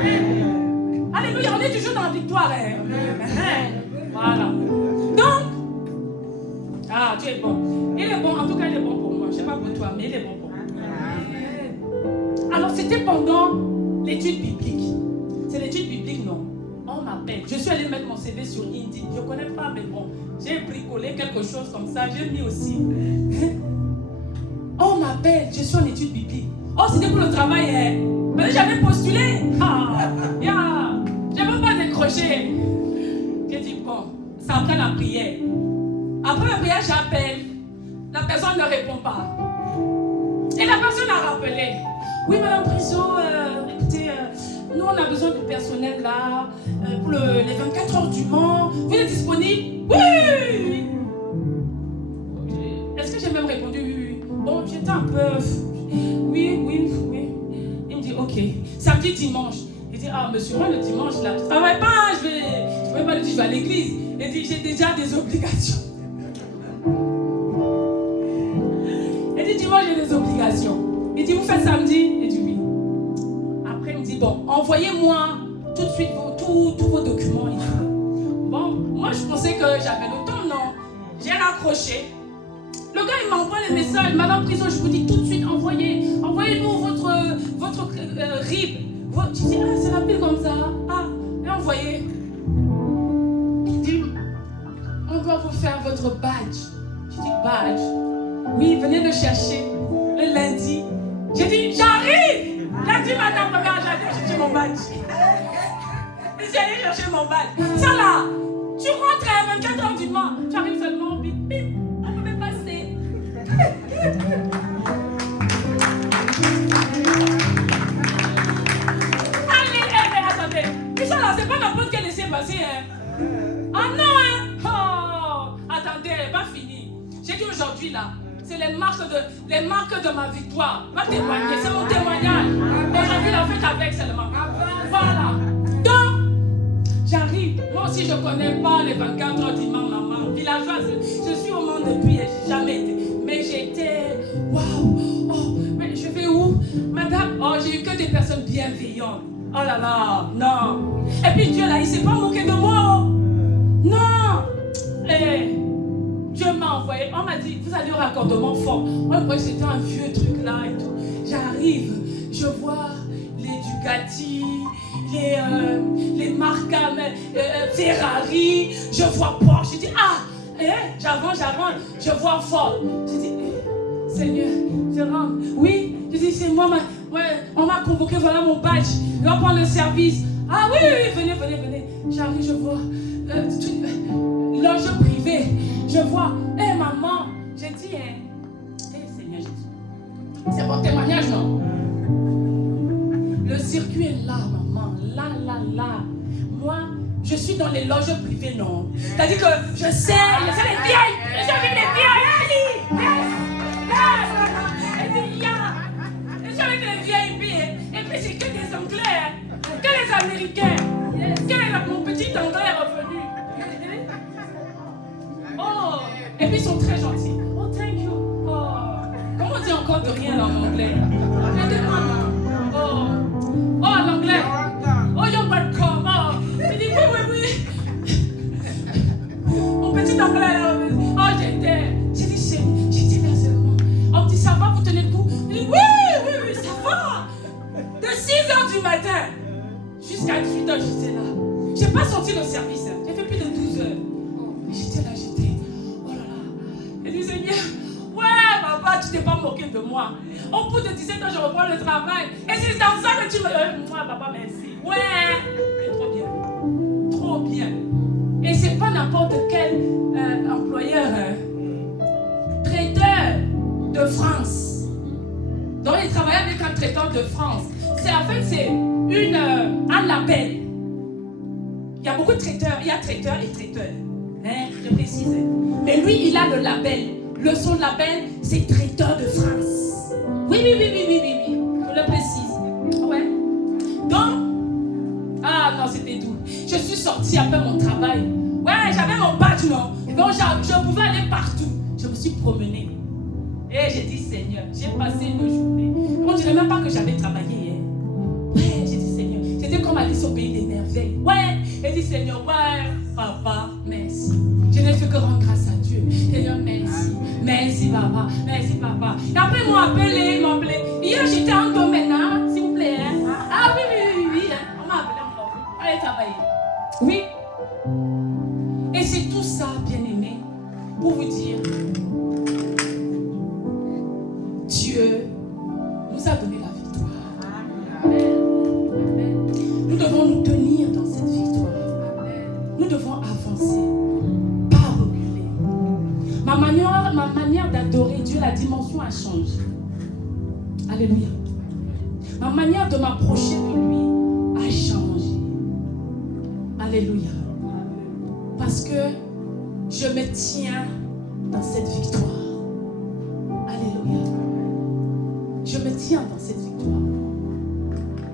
Amen. Alléluia, on est toujours dans la victoire. Hein? Voilà. Donc, ah, Dieu est bon. Il est bon, en tout cas, il est bon pour moi. Je ne sais pas pour toi, mais il est bon pour moi. Alors, c'était pendant l'étude biblique. C'est l'étude biblique, non? On m'appelle. Je suis allée mettre mon CV sur Indeed. Je ne connais pas, mais bon, j'ai bricolé quelque chose comme ça. J'ai mis aussi. On m'appelle. Je suis en étude biblique. Oh, c'était pour le travail. Hein? Mais j'avais postulé. Ah, yeah. Je n'avais pas décroché. J'ai dit, bon, c'est après la prière. Après la prière, j'appelle. La personne ne répond pas. Et la personne a rappelé. Oui, Madame Priso, écoutez, nous, on a besoin du personnel là, pour les 24 heures du Mans. Vous êtes disponible? Oui! Est-ce que j'ai même répondu oui? Bon, j'étais un peu... Oui. Il me dit, ok. Samedi, dimanche. Il dit, ah, monsieur, moi, le dimanche, là, je ne travaille pas, je ne vais pas le dire, je vais à l'église. Il dit, j'ai déjà des obligations. Il dit, dimanche, j'ai des obligations. Il dit, vous faites samedi? Il dit, oui. Après, il me dit, bon, envoyez-moi tout de suite tous vos documents. Bon, moi, je pensais que j'avais le temps, non. J'ai raccroché. Le gars, il m'envoie les messages. Madame Prison, je vous dis tout de suite, envoyez-nous votre RIB. Je dis, ah, c'est rapide comme ça. Ah, et envoyez. Il dit, on doit vous faire votre badge. Je dis, badge? Oui, venez le chercher le lundi. J'ai dit, j'arrive. Lundi, madame, regarde, j'arrive chercher mon badge. Je suis allée chercher mon badge. Ça là, tu rentres à 24 heures du mois. Tu arrives seulement, bip, bip, on peut même passer. Allez, mais attendez. Mais ça là, c'est pas n'importe quel laisser passer, hein. Ah non, hein. Oh, attendez, elle n'est pas finie. J'ai dit aujourd'hui là, c'est les marques de ma victoire. Va témoigner, c'est mon témoignage. Aujourd'hui, la fête avec seulement. Voilà. Donc, j'arrive. Moi aussi, je ne connais pas les 24 heures d'imam, maman. Villageoise, je suis au monde depuis et je n'ai jamais été. Mais j'étais, waouh, oh, mais je vais où? Madame, oh, j'ai eu que des personnes bienveillantes. Oh là là, non. Et puis Dieu là, il ne s'est pas moqué de moi. Non. Dieu m'a envoyé, on m'a dit, vous allez au raccordement fort. Moi, c'était un vieux truc là et tout. J'arrive, je vois les Ducati, les marques Ferrari, je vois Porsche. Je dis, ah, j'avance, je vois Ford. Je dis, Seigneur, je rentre. Oui, je dis, c'est moi, on m'a convoqué, voilà mon badge. Je vais prendre le service. Ah oui, venez. J'arrive, je vois loge privée. Je vois, maman, j'ai dit, Seigneur Jésus, c'est mon témoignage, non? Le circuit est là, maman, là. Moi, je suis dans les loges privées, non? C'est-à-dire que je sais les vieilles, je vis les vieilles, je suis avec les vieilles filles, et puis c'est que des Anglais, que les Américains, mon petit Anglais est revenu. Oh, et puis ils sont très gentils. Oh, thank you. Oh, comment on dit encore de rien en anglais? Oh, en anglais. Oh, you're welcome. Oh, il dit oui. Mon petit anglais est revenu. 9h du matin jusqu'à 18h, j'étais là. Je n'ai pas sorti le service. J'ai fait plus de 12 heures. J'étais là, oh là là. Elle dit, Seigneur, ouais, papa, tu t'es pas moqué de moi. Au bout de 17 ans, je reprends le travail. Et c'est dans ça que tu me... Moi, papa, merci. Ouais, c'est trop bien. Trop bien. Et c'est pas n'importe quel employeur, traiteur de France. Donc, il travaillait avec un traiteur de France. C'est un label. Il y a beaucoup de traiteurs. Il y a traiteur et traiteur. Hein, je précise. Mais lui, il a le label. Son label, c'est traiteur de France. Oui. Je le précise. Ouais. Donc, non, c'était doux. Je suis sortie après mon travail. Ouais, j'avais mon badge, non. Donc, je pouvais aller partout. Je me suis promenée. Et j'ai dit, Seigneur, j'ai passé une journée. On ne dirait même pas que j'avais travaillé. Ouais, j'ai dit, Seigneur. C'était comme Alice au pays des merveilles. Ouais, j'ai dit, Seigneur, ouais, papa, merci. Je n'ai fait que rendre grâce à Dieu. Seigneur, merci. Merci, papa. Merci, papa. Et après, ils m'ont appelé. Hier, j'étais en domaine, hein, s'il vous plaît. Hein. Ah oui. Hein. On m'a appelé encore. Allez travailler. Oui. Et c'est tout ça, bien-aimé, pour vous dire, Dieu nous a donné la victoire. Amen. Nous devons nous tenir dans cette victoire. Nous devons avancer, pas reculer. Ma manière d'adorer Dieu, la dimension a changé. Alléluia. Ma manière de m'approcher de lui a changé. Alléluia. Parce que je me tiens dans cette victoire. Alléluia. Je me tiens dans cette victoire.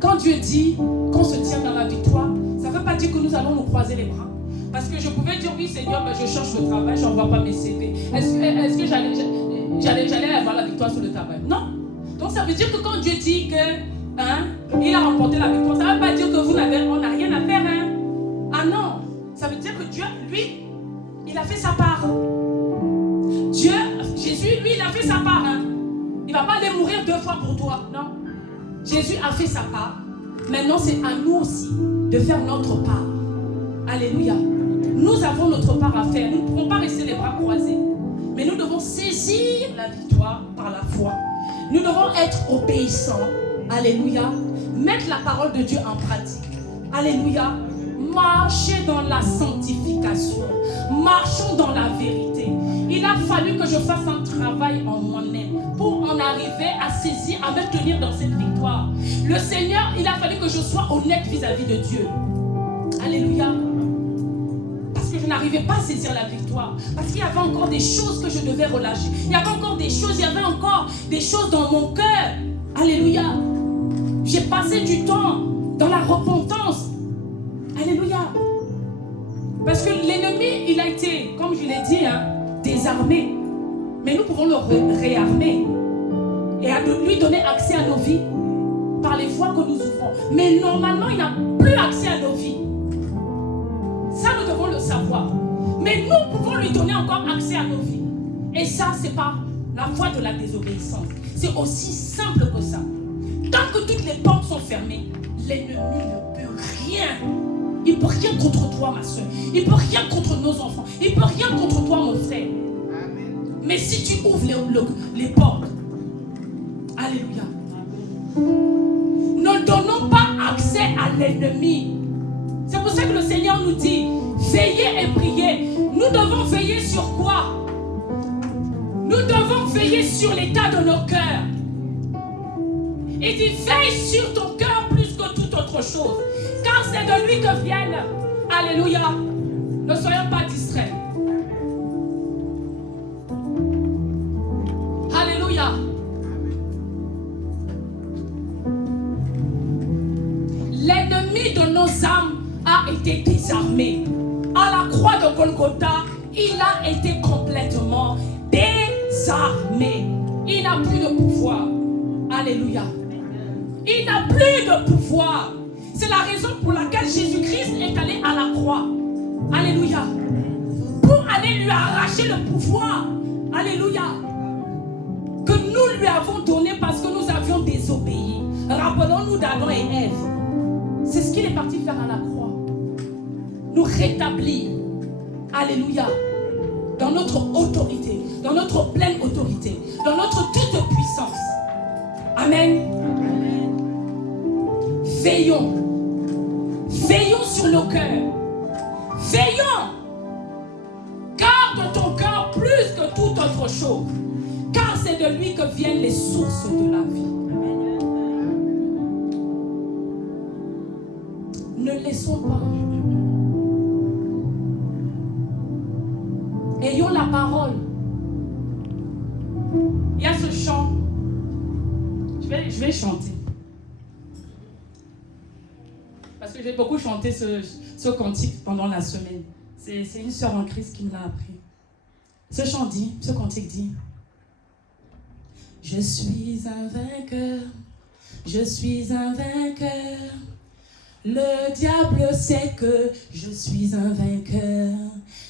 Quand Dieu dit qu'on se tient dans la victoire, ça ne veut pas dire que nous allons nous croiser les bras. Parce que je pouvais dire, oui Seigneur, je cherche le travail, je n'envoie pas mes CV. Est-ce que j'allais avoir la victoire sur le travail? Non. Donc ça veut dire que quand Dieu dit que il a remporté la victoire, ça ne veut pas dire que on n'a rien à faire. Hein? Ah non. Ça veut dire que Dieu, lui, il a fait sa part. Jésus, lui, il a fait sa part. Hein? Il ne va pas aller mourir 2 fois pour toi. Non. Jésus a fait sa part. Maintenant, c'est à nous aussi de faire notre part. Alléluia. Nous avons notre part à faire. Nous ne pouvons pas rester les bras croisés. Mais nous devons saisir la victoire par la foi. Nous devons être obéissants. Alléluia. Mettre la parole de Dieu en pratique. Alléluia. Marcher dans la sanctification. Marchons dans la vérité. Il a fallu que je fasse un travail en moi-même pour en arriver à saisir, à me tenir dans cette victoire. Le Seigneur, il a fallu que je sois honnête vis-à-vis de Dieu. Alléluia. Parce que je n'arrivais pas à saisir la victoire. Parce qu'il y avait encore des choses que je devais relâcher. Il y avait encore des choses dans mon cœur. Alléluia. J'ai passé du temps dans la repentance. Alléluia. Parce que l'ennemi, il a été, comme je l'ai dit, désarmé. Mais nous pouvons le réarmer. Et à lui donner accès à nos vies par les fois que nous ouvrons. Mais normalement, il n'a plus accès à nos vies. Ça, nous devons le savoir. Mais nous pouvons lui donner encore accès à nos vies. Et ça, c'est pas la voie de la désobéissance. C'est aussi simple que ça. Tant que toutes les portes sont fermées, l'ennemi ne peut rien. Il ne peut rien contre toi, ma soeur. Il ne peut rien contre nos enfants. Il ne peut rien contre toi, mon frère. Amen. Mais si tu ouvres les portes, alléluia. Ne donnons pas accès à l'ennemi. C'est pour ça que le Seigneur nous dit, veillez et priez. Nous devons veiller sur quoi? Nous devons veiller sur l'état de nos cœurs. Il dit, veille sur ton cœur plus que toute autre chose. Car c'est de lui que viennent. Alléluia. Ne soyons pas distraits. Alléluia. L'ennemi de nos âmes a été désarmé. À la croix de Golgotha, il a été complètement désarmé. Il n'a plus de pouvoir. Alléluia. Il n'a plus de pouvoir. C'est la raison pour laquelle Jésus-Christ est allé à la croix. Alléluia. Pour aller lui arracher le pouvoir. Alléluia. Que nous lui avons donné parce que nous avions désobéi. Rappelons-nous d'Adam et Ève. C'est ce qu'il est parti faire à la croix. Nous rétablir. Alléluia. Dans notre autorité, dans notre pleine autorité, dans notre toute puissance. Amen. Veillons. Veillons sur nos cœurs. Veillons. Garde ton cœur plus que toute autre chose. Car c'est de lui que viennent les sources de la vie. Ne laissons pas. Ayons la parole. Il y a ce chant. Je vais chanter. Parce que j'ai beaucoup chanté ce cantique pendant la semaine. C'est une sœur en Christ qui me l'a appris. Ce cantique dit: je suis un vainqueur, je suis un vainqueur. Le diable sait que je suis un vainqueur.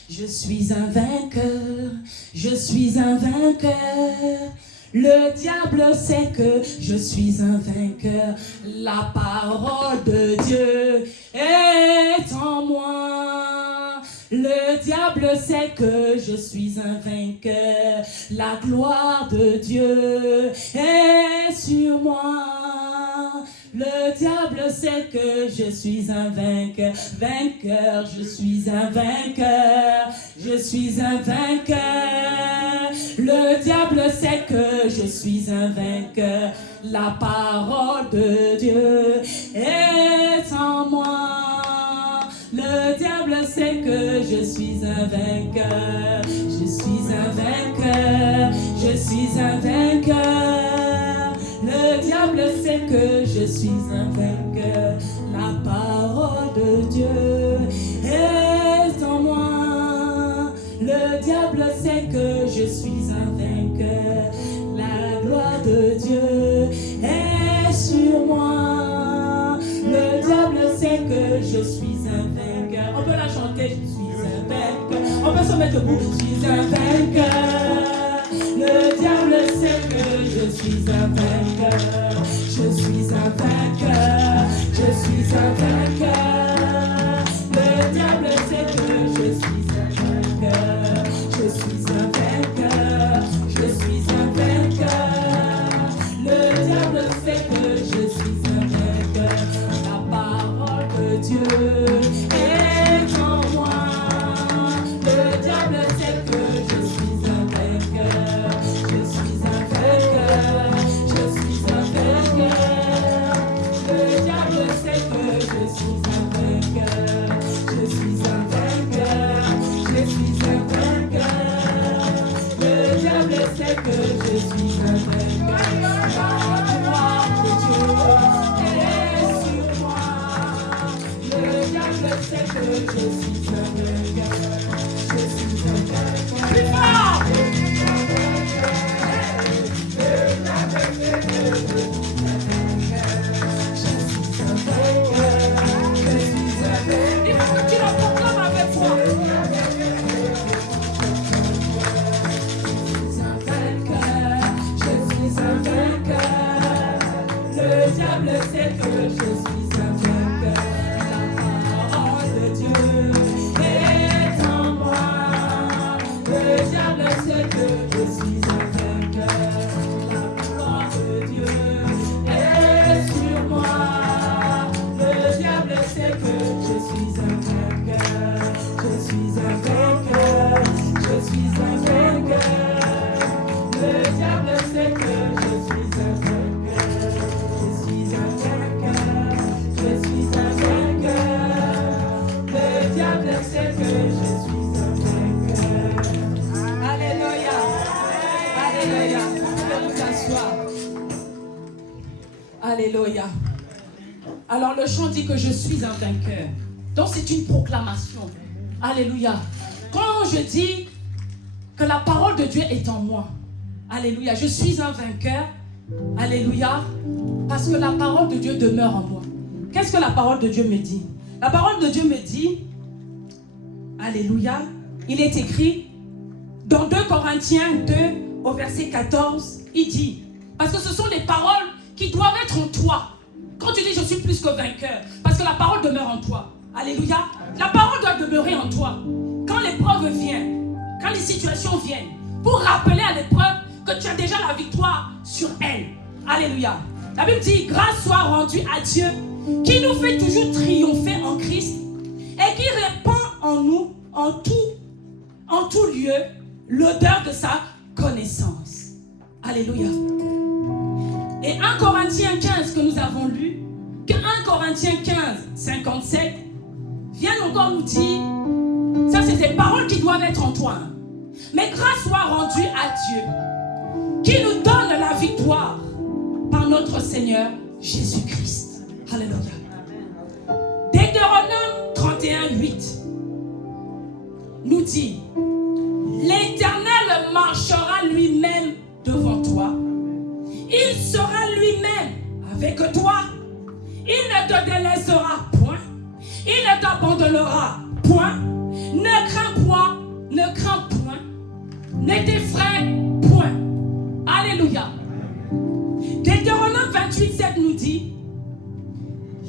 Je suis un vainqueur, je suis un vainqueur. Le diable sait que je suis un vainqueur. La parole de Dieu est en moi. Le diable sait que je suis un vainqueur. La gloire de Dieu est sur moi. Le diable sait que je suis un vainqueur. Vainqueur, je suis un vainqueur. Je suis un vainqueur. Le diable sait que je suis un vainqueur. La parole de Dieu est en moi. Le diable sait que je suis un vainqueur. Je suis un vainqueur. Je suis un vainqueur. Le diable sait que je suis un vainqueur. La parole de Dieu est en moi. Le diable sait que je suis un vainqueur. La gloire de Dieu est sur moi. Le diable sait que je suis un vainqueur. On peut la chanter, je suis un vainqueur. On peut se mettre debout, je suis un vainqueur. Le diable sait que je suis un vainqueur. Je suis un vainqueur. Je suis un vainqueur. Le diable sait que je suis un vainqueur. Je suis un vainqueur. Je suis un vainqueur. Le diable sait que je suis un vainqueur. La parole de Dieu est en moi. Le diable sait que je suis un vainqueur. Je suis un vainqueur. Je suis un vainqueur. Le diable sait que je suis un vainqueur. Je suis un vainqueur. Je suis un vainqueur. Le diable sait que je suis un vainqueur. La gloire de Dieu est sur moi. Le diable sait que je suis un vainqueur. Je suis un vainqueur. Plus fort! Il faut que tu le proclames avec moi. Je suis un vainqueur. Le diable sait que je suis un vainqueur. La parole de Dieu est en moi. Le diable sait que je suis un vainqueur. La gloire de Dieu est sur moi. Le diable sait que je suis un vainqueur. Je suis un vainqueur. Je suis un vainqueur. Le diable sait que je suis un vainqueur. Je suis un vainqueur. Je suis un vainqueur. Le diable sait que je suis un vainqueur. Alléluia. Alléluia. Vous pouvez vous asseoir. Alléluia. Alors le chant dit que je suis un vainqueur. Donc c'est une proclamation. Alléluia. Quand je dis que la parole de Dieu est en moi, alléluia, je suis un vainqueur. Alléluia. Parce que la parole de Dieu demeure en moi. Qu'est-ce que la parole de Dieu me dit? La parole de Dieu me dit, alléluia, il est écrit dans 2 Corinthiens 2 au verset 14, il dit, parce que ce sont les paroles qui doivent être en toi. Quand tu dis je suis plus que vainqueur, parce que la parole demeure en toi. Alléluia. La parole doit demeurer en toi. Quand l'épreuve vient, quand les situations viennent, pour rappeler à l'épreuve que tu as déjà la victoire sur elle. Alléluia. La Bible dit, grâce soit rendue à Dieu, qui nous fait toujours triompher en Christ et qui répand en nous, en tout lieu, l'odeur de sa connaissance. Alléluia. Et 1 Corinthiens 15 que nous avons lu, que 1 Corinthiens 15, 57, vient encore nous dire, ça c'est des paroles qui doivent être en toi. Mais grâce soit rendue à Dieu, qui nous donne la victoire par notre Seigneur Jésus-Christ. Alléluia. Deutéronome 31, 8 nous dit, l'Éternel marchera lui-même devant toi. Il sera lui-même avec toi. Il ne te délaissera point. Il ne t'abandonnera point. Ne crains point. Ne crains point. Ne t'effraie point. Alléluia. Deutéronome 28, 7 nous dit,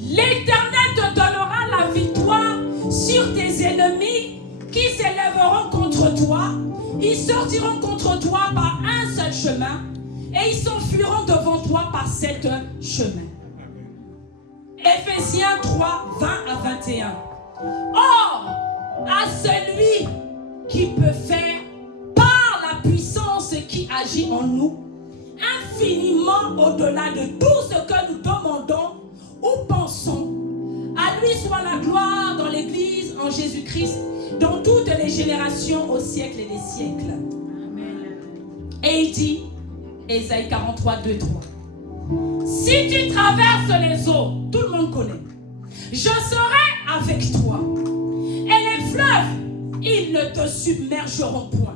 l'Éternel te donnera la victoire sur tes ennemis qui s'élèveront contre toi. Ils sortiront contre toi par un seul chemin et ils s'enfuiront devant toi par sept chemins. Éphésiens 3, 20 à 21. Or, à celui qui peut faire par la puissance qui agit en nous, infiniment au-delà de tout ce que nous demandons ou pensons, à lui soit la gloire dans l'Église en Jésus-Christ, dans toutes les générations au siècle et des siècles. Amen. Et il dit, Ésaïe 43, 2, 3. Si tu traverses les eaux, tout le monde connaît, je serai avec toi. Et les fleuves, ils ne te submergeront point.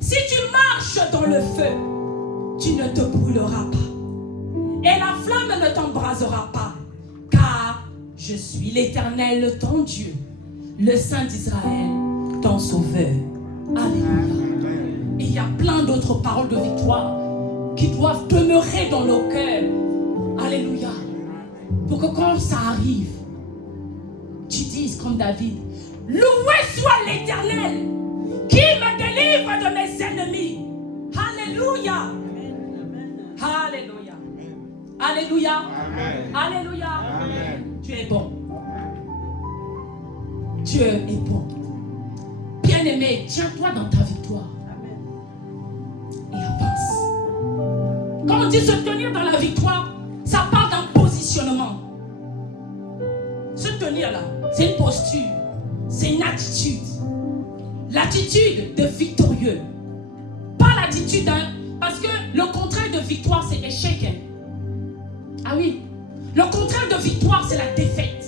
Si tu marches dans le feu, tu ne te brûleras pas. Et la flamme ne t'embrasera pas. Car je suis l'Éternel, ton Dieu, le Saint d'Israël, ton Sauveur. Alléluia. Et il y a plein d'autres paroles de victoire qui doivent demeurer dans nos cœurs. Alléluia. Pour que quand ça arrive, tu dises comme David, loué soit l'Éternel qui me délivre de mes ennemis. Alléluia. Alléluia. Alléluia. Alléluia. Tu es bon. Dieu est bon. Bien-aimé, tiens-toi dans ta victoire. Et avance. Quand on dit se tenir dans la victoire, ça part d'un positionnement. Se tenir là, c'est une posture, c'est une attitude. L'attitude de victorieux. Pas l'attitude d'un... Parce que le contraire de victoire, c'est échec. Ah oui. Le contraire de victoire, c'est la défaite.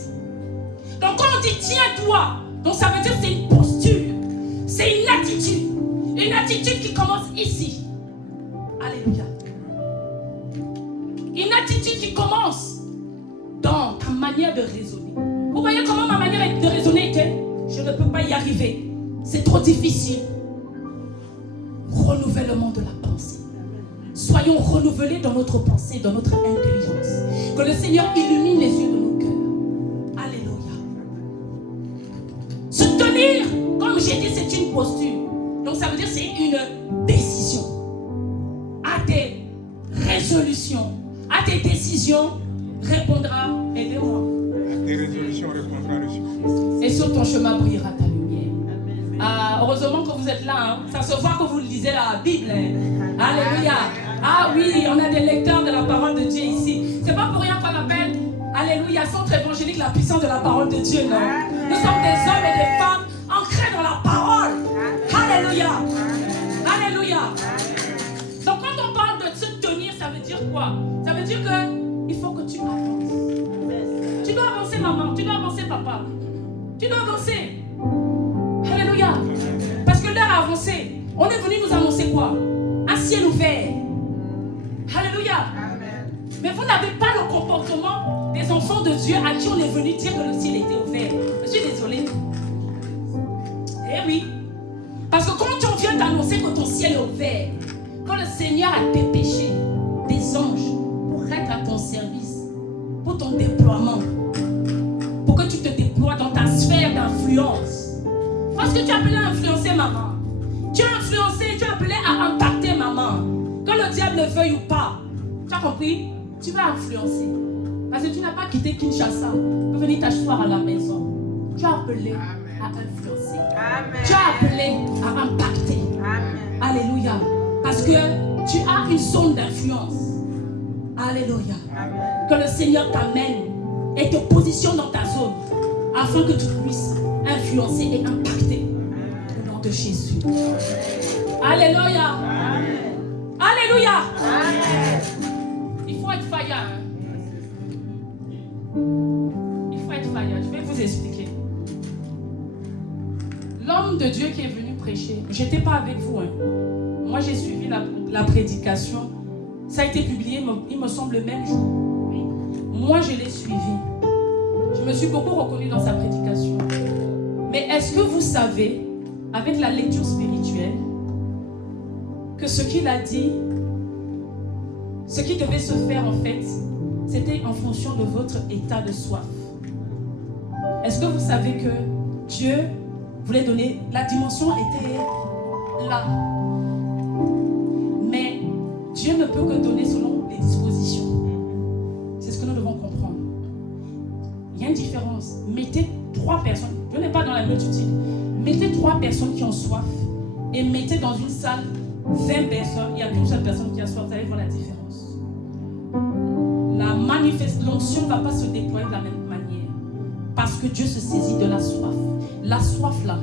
Donc quand on dit tiens-toi, donc ça veut dire que c'est une posture. C'est une attitude. Une attitude qui commence ici. Alléluia. Une attitude qui commence dans ta manière de raisonner. Vous voyez comment ma manière de raisonner était? Je ne peux pas y arriver. C'est trop difficile. Renouvellement de la pensée. Soyons renouvelés dans notre pensée, dans notre intelligence. Que le Seigneur illumine les yeux de nos cœurs. Alléluia. Se tenir, comme j'ai dit, c'est une posture. Donc ça veut dire que c'est une décision. À tes résolutions, à tes décisions, répondra, aidez-moi. À tes résolutions, répondra le succès. Et sur ton chemin brillera ta lumière. Ah, heureusement que vous êtes là. Hein. Ça se voit que vous lisez la Bible. Hein. Alléluia. Ah oui, on a des lecteurs de la parole de Dieu ici. C'est pas pour rien qu'on appelle, alléluia, centre évangélique, la puissance de la parole de Dieu, non. Nous sommes des hommes et des femmes ancrés dans la parole. Alléluia. Alléluia. Donc quand on parle de se tenir, ça veut dire quoi? Ça veut dire que il faut que tu avances. Tu dois avancer, maman. Tu dois avancer, papa. Tu dois avancer. Alléluia. Parce que l'heure a avancé. On est venu nous annoncer quoi? Un ciel ouvert. Alléluia. Amen. Mais vous n'avez pas le comportement des enfants de Dieu à qui on est venu dire que le ciel était ouvert. Je suis désolée. Eh oui. Parce que quand on vient d'annoncer que ton ciel est ouvert, quand le Seigneur a dépêché des anges pour être à ton pour ton déploiement. Pour que tu te déploies dans ta sphère d'influence. Parce que tu es appelé à influencer maman. Tu es influencé, tu es appelé à impacter maman. Que le diable le veuille ou pas. Tu as compris? Tu vas influencer. Parce que tu n'as pas quitté Kinshasa pour venir t'asseoir à la maison. Tu es appelé à influencer. Amen. Tu es appelé à impacter. Amen. Alléluia. Parce que tu as une zone d'influence. Alléluia. Amen. Que le Seigneur t'amène et te positionne dans ta zone afin que tu puisses influencer et impacter au nom de Jésus. Alléluia. Alléluia. Il faut être fire. Hein? Il faut être fire. Je vais vous expliquer. L'homme de Dieu qui est venu prêcher, je n'étais pas avec vous. Hein? Moi, j'ai suivi la prédication. Ça a été publié, il me semble, le même jour. Moi, je l'ai suivi. Je me suis beaucoup reconnue dans sa prédication. Mais est-ce que vous savez, avec la lecture spirituelle, que ce qu'il a dit, ce qui devait se faire en fait, c'était en fonction de votre état de soif. Est-ce que vous savez que Dieu voulait donner, la dimension était là. Mais Dieu ne peut que donner selon les dispositions. C'est ce que nous devons comprendre. Il y a une différence. Mettez 3 personnes, je n'ai pas dans la multitude, mettez 3 personnes qui ont soif et mettez dans une salle 20 personnes, il n'y a qu'une seule personne qui a soif, vous allez voir la différence. L'onction ne va pas se déployer de la même manière parce que Dieu se saisit de la soif. La soif là,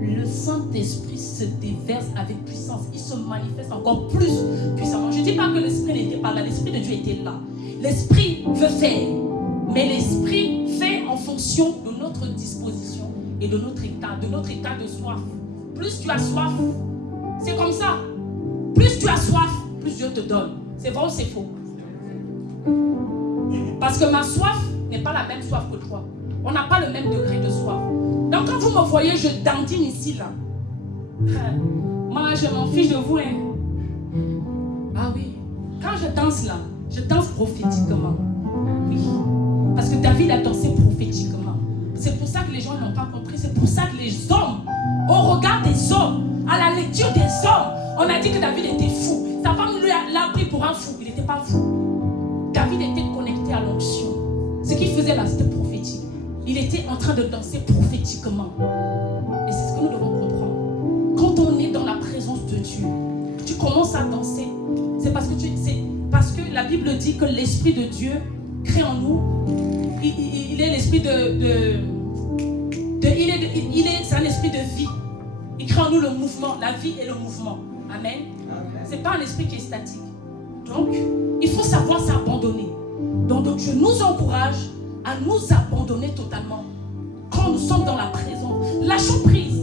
le Saint-Esprit se déverse avec puissance, il se manifeste encore plus puissamment. Je ne dis pas que l'Esprit n'était pas là, l'Esprit de Dieu était là. L'Esprit veut faire, mais l'Esprit fait en fonction de notre disposition et de notre état de soif. Plus tu as soif, c'est comme ça. Plus tu as soif, plus Dieu te donne. C'est vrai ou c'est faux? Parce que ma soif n'est pas la même soif que toi. On n'a pas le même degré de soif. Donc quand vous me voyez, je dandine ici là. Moi, je m'en fiche de vous. Hein. Ah oui. Quand je danse là, je danse prophétiquement. Oui. Parce que David a dansé prophétiquement. C'est pour ça que les gens n'ont pas compris. C'est pour ça que les hommes, au regard des hommes, à la lecture des hommes, on a dit que David était fou. Sa femme l'a pris pour un fou. Il n'était pas fou. David était connecté à l'onction. Ce qu'il faisait là, c'était prophétique. Il était en train de danser prophétiquement. Et c'est ce que nous devons comprendre. Quand on est dans la présence de Dieu, tu commences à danser. C'est parce que la Bible dit que l'Esprit de Dieu crée en nous. Il est l'esprit c'est un esprit de vie. Il crée en nous le mouvement, la vie et le mouvement. Amen. C'est pas un esprit qui est statique. Donc, il faut savoir s'abandonner. Donc, je nous encourage à nous abandonner totalement quand nous sommes dans la présence. Lâchons prise.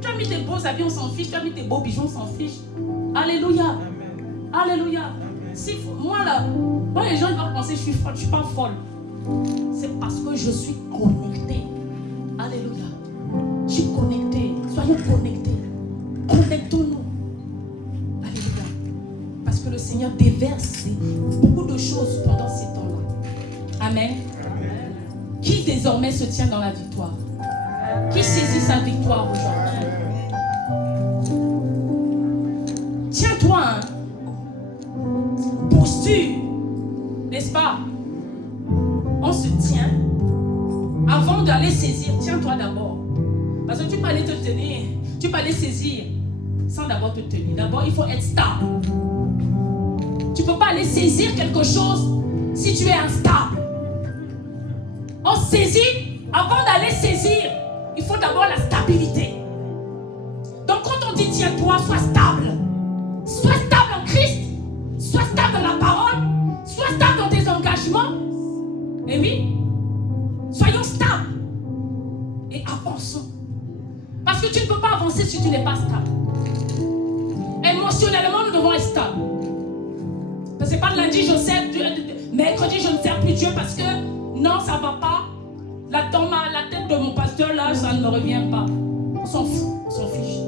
Tu as mis tes beaux habits, on s'en fiche. Tu as mis tes beaux bijoux, on s'en fiche. Alléluia. Amen. Alléluia. Si, moi là, quand les gens vont penser que je suis folle, je ne suis pas folle. C'est parce que je suis connectée. Alléluia. Je suis connectée. Soyons connectés. Connectons-nous. Alléluia. Parce que le Seigneur déverse beaucoup de choses pendant ces temps-là. Amen. Amen. Qui désormais se tient dans la victoire? Qui saisit sa victoire aujourd'hui? Tiens-toi. Hein. Posture. N'est-ce pas? On se tient. Avant d'aller saisir, tiens-toi d'abord. Parce que tu peux aller te tenir, tu peux aller saisir sans d'abord te tenir. D'abord, il faut être stable. Tu ne peux pas aller saisir quelque chose si tu es instable. On saisit, avant d'aller saisir, il faut d'abord la stabilité. Donc quand on dit tiens-toi, sois stable. Sois stable en Christ. Sois stable dans la parole. Sois stable dans tes engagements. Et oui, soyons stables. Et avançons. Parce que tu ne peux pas avancer si tu n'es pas stable. Émotionnellement, nous devons être stables. Ce n'est pas lundi, je sers Dieu, mercredi, je ne sers plus Dieu parce que non, ça ne va pas. Là, dans la tête de mon pasteur, là, ça ne me revient pas. On s'en fout, on s'en fiche.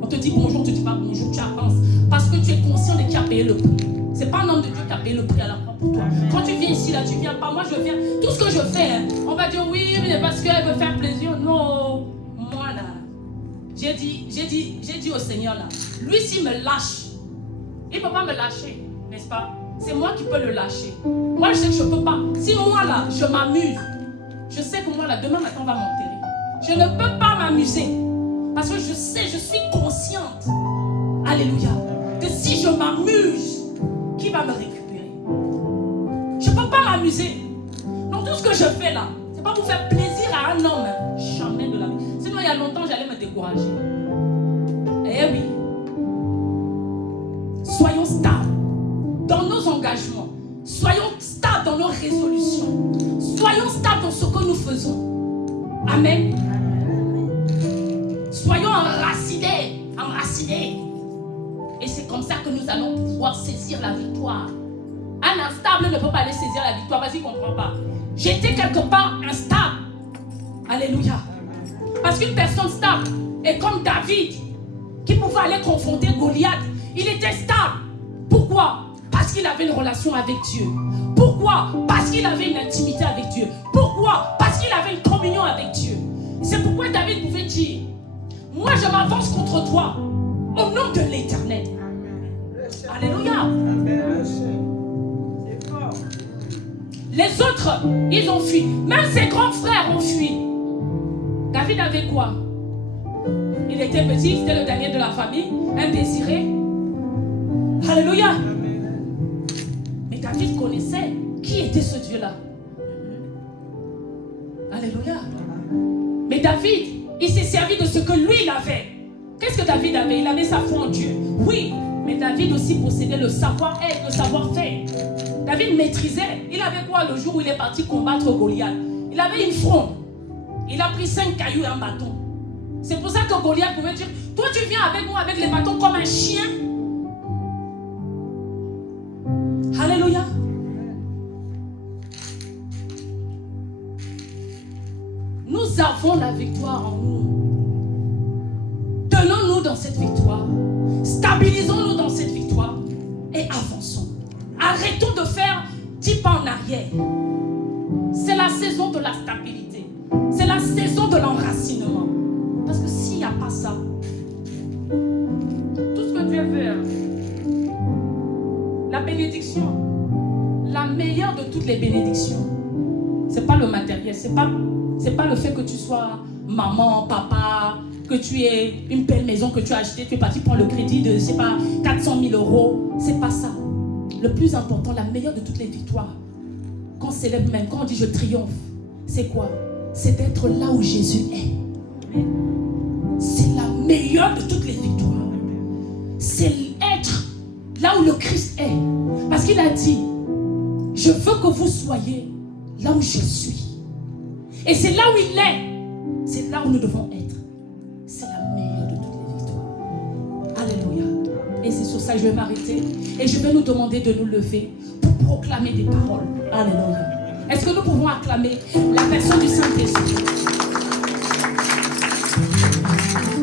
On te dit bonjour, tu ne dis pas bonjour, tu avances. Parce que tu es conscient de qui a payé le prix. C'est pas un homme de Dieu qui a payé le prix à la croix pour toi. Quand tu viens ici, là, tu viens pas. Moi, je viens. Tout ce que je fais, hein, on va dire oui, mais parce qu'elle veut faire plaisir. Non, moi là, j'ai dit au Seigneur là, lui s'il me lâche, il ne peut pas me lâcher, n'est-ce pas? C'est moi qui peux le lâcher. Moi, je sais que je ne peux pas. Si moi là, je m'amuse, je sais que moi là, demain matin, on va m'enterrer. Je ne peux pas m'amuser. Parce que je sais, je suis consciente. Alléluia. Que si je m'amuse, qui va me récupérer? Je ne peux pas m'amuser. Donc tout ce que je fais là, ce n'est pas pour faire plaisir à un homme. Jamais de la vie. Sinon, il y a longtemps, j'allais me décourager. Eh oui. Soyons stables dans nos engagements. Soyons stables dans nos résolutions. Soyons stables dans ce que nous faisons. Amen. Soyons enracinés. Enracinés. Et c'est comme ça que nous allons pouvoir saisir la victoire. Un instable ne peut pas aller saisir la victoire. Vas-y, comprends pas. J'étais quelque part instable. Alléluia. Parce qu'une personne stable est comme David, qui pouvait aller confronter Goliath. Il était stable. Pourquoi? Parce qu'il avait une relation avec Dieu. Pourquoi? Parce qu'il avait une intimité avec Dieu. Pourquoi? Parce qu'il avait une communion avec Dieu. C'est pourquoi David pouvait dire, moi je m'avance contre toi au nom de l'Éternel. Alléluia. Les autres, ils ont fui. Même ses grands frères ont fui. David avait quoi? Il était petit, c'était le dernier de la famille, indésiré. Alléluia. Mais David connaissait qui était ce Dieu-là. Alléluia. Mais David, il s'est servi de ce que lui, il avait. Qu'est-ce que David avait? Il avait sa foi en Dieu. Oui, mais David aussi possédait le savoir-être, le savoir-faire. David maîtrisait. Il avait quoi le jour où il est parti combattre Goliath? Il avait une fronde. Il a pris 5 cailloux et un bâton. C'est pour ça que Goliath pouvait dire, toi tu viens avec moi avec les bâtons comme un chien. Alléluia. Nous avons la victoire en nous. Tenons-nous dans cette victoire. Stabilisons-nous dans cette victoire. Et avançons. Arrêtons de faire 10 pas en arrière. C'est la saison de la stabilité. C'est la saison de l'enracinement. Parce que s'il n'y a pas ça, tout ce que Dieu veut, la bénédiction, la meilleure de toutes les bénédictions, c'est pas le matériel, c'est pas le fait que tu sois maman, papa, que tu aies une belle maison que tu as achetée, tu es parti prendre le crédit de, c'est pas 400 000 euros, c'est pas ça. Le plus important, la meilleure de toutes les victoires, qu'on célèbre même, quand on dit je triomphe, c'est quoi? C'est d'être là où Jésus est. C'est la meilleure de toutes les victoires. C'est être là où le Christ est. Parce qu'il a dit, je veux que vous soyez là où je suis. Et c'est là où il est. C'est là où nous devons être. C'est la meilleure de toutes les victoires. Alléluia. Et c'est sur ça que je vais m'arrêter. Et je vais nous demander de nous lever pour proclamer des paroles. Alléluia. Est-ce que nous pouvons acclamer la personne du Saint-Esprit?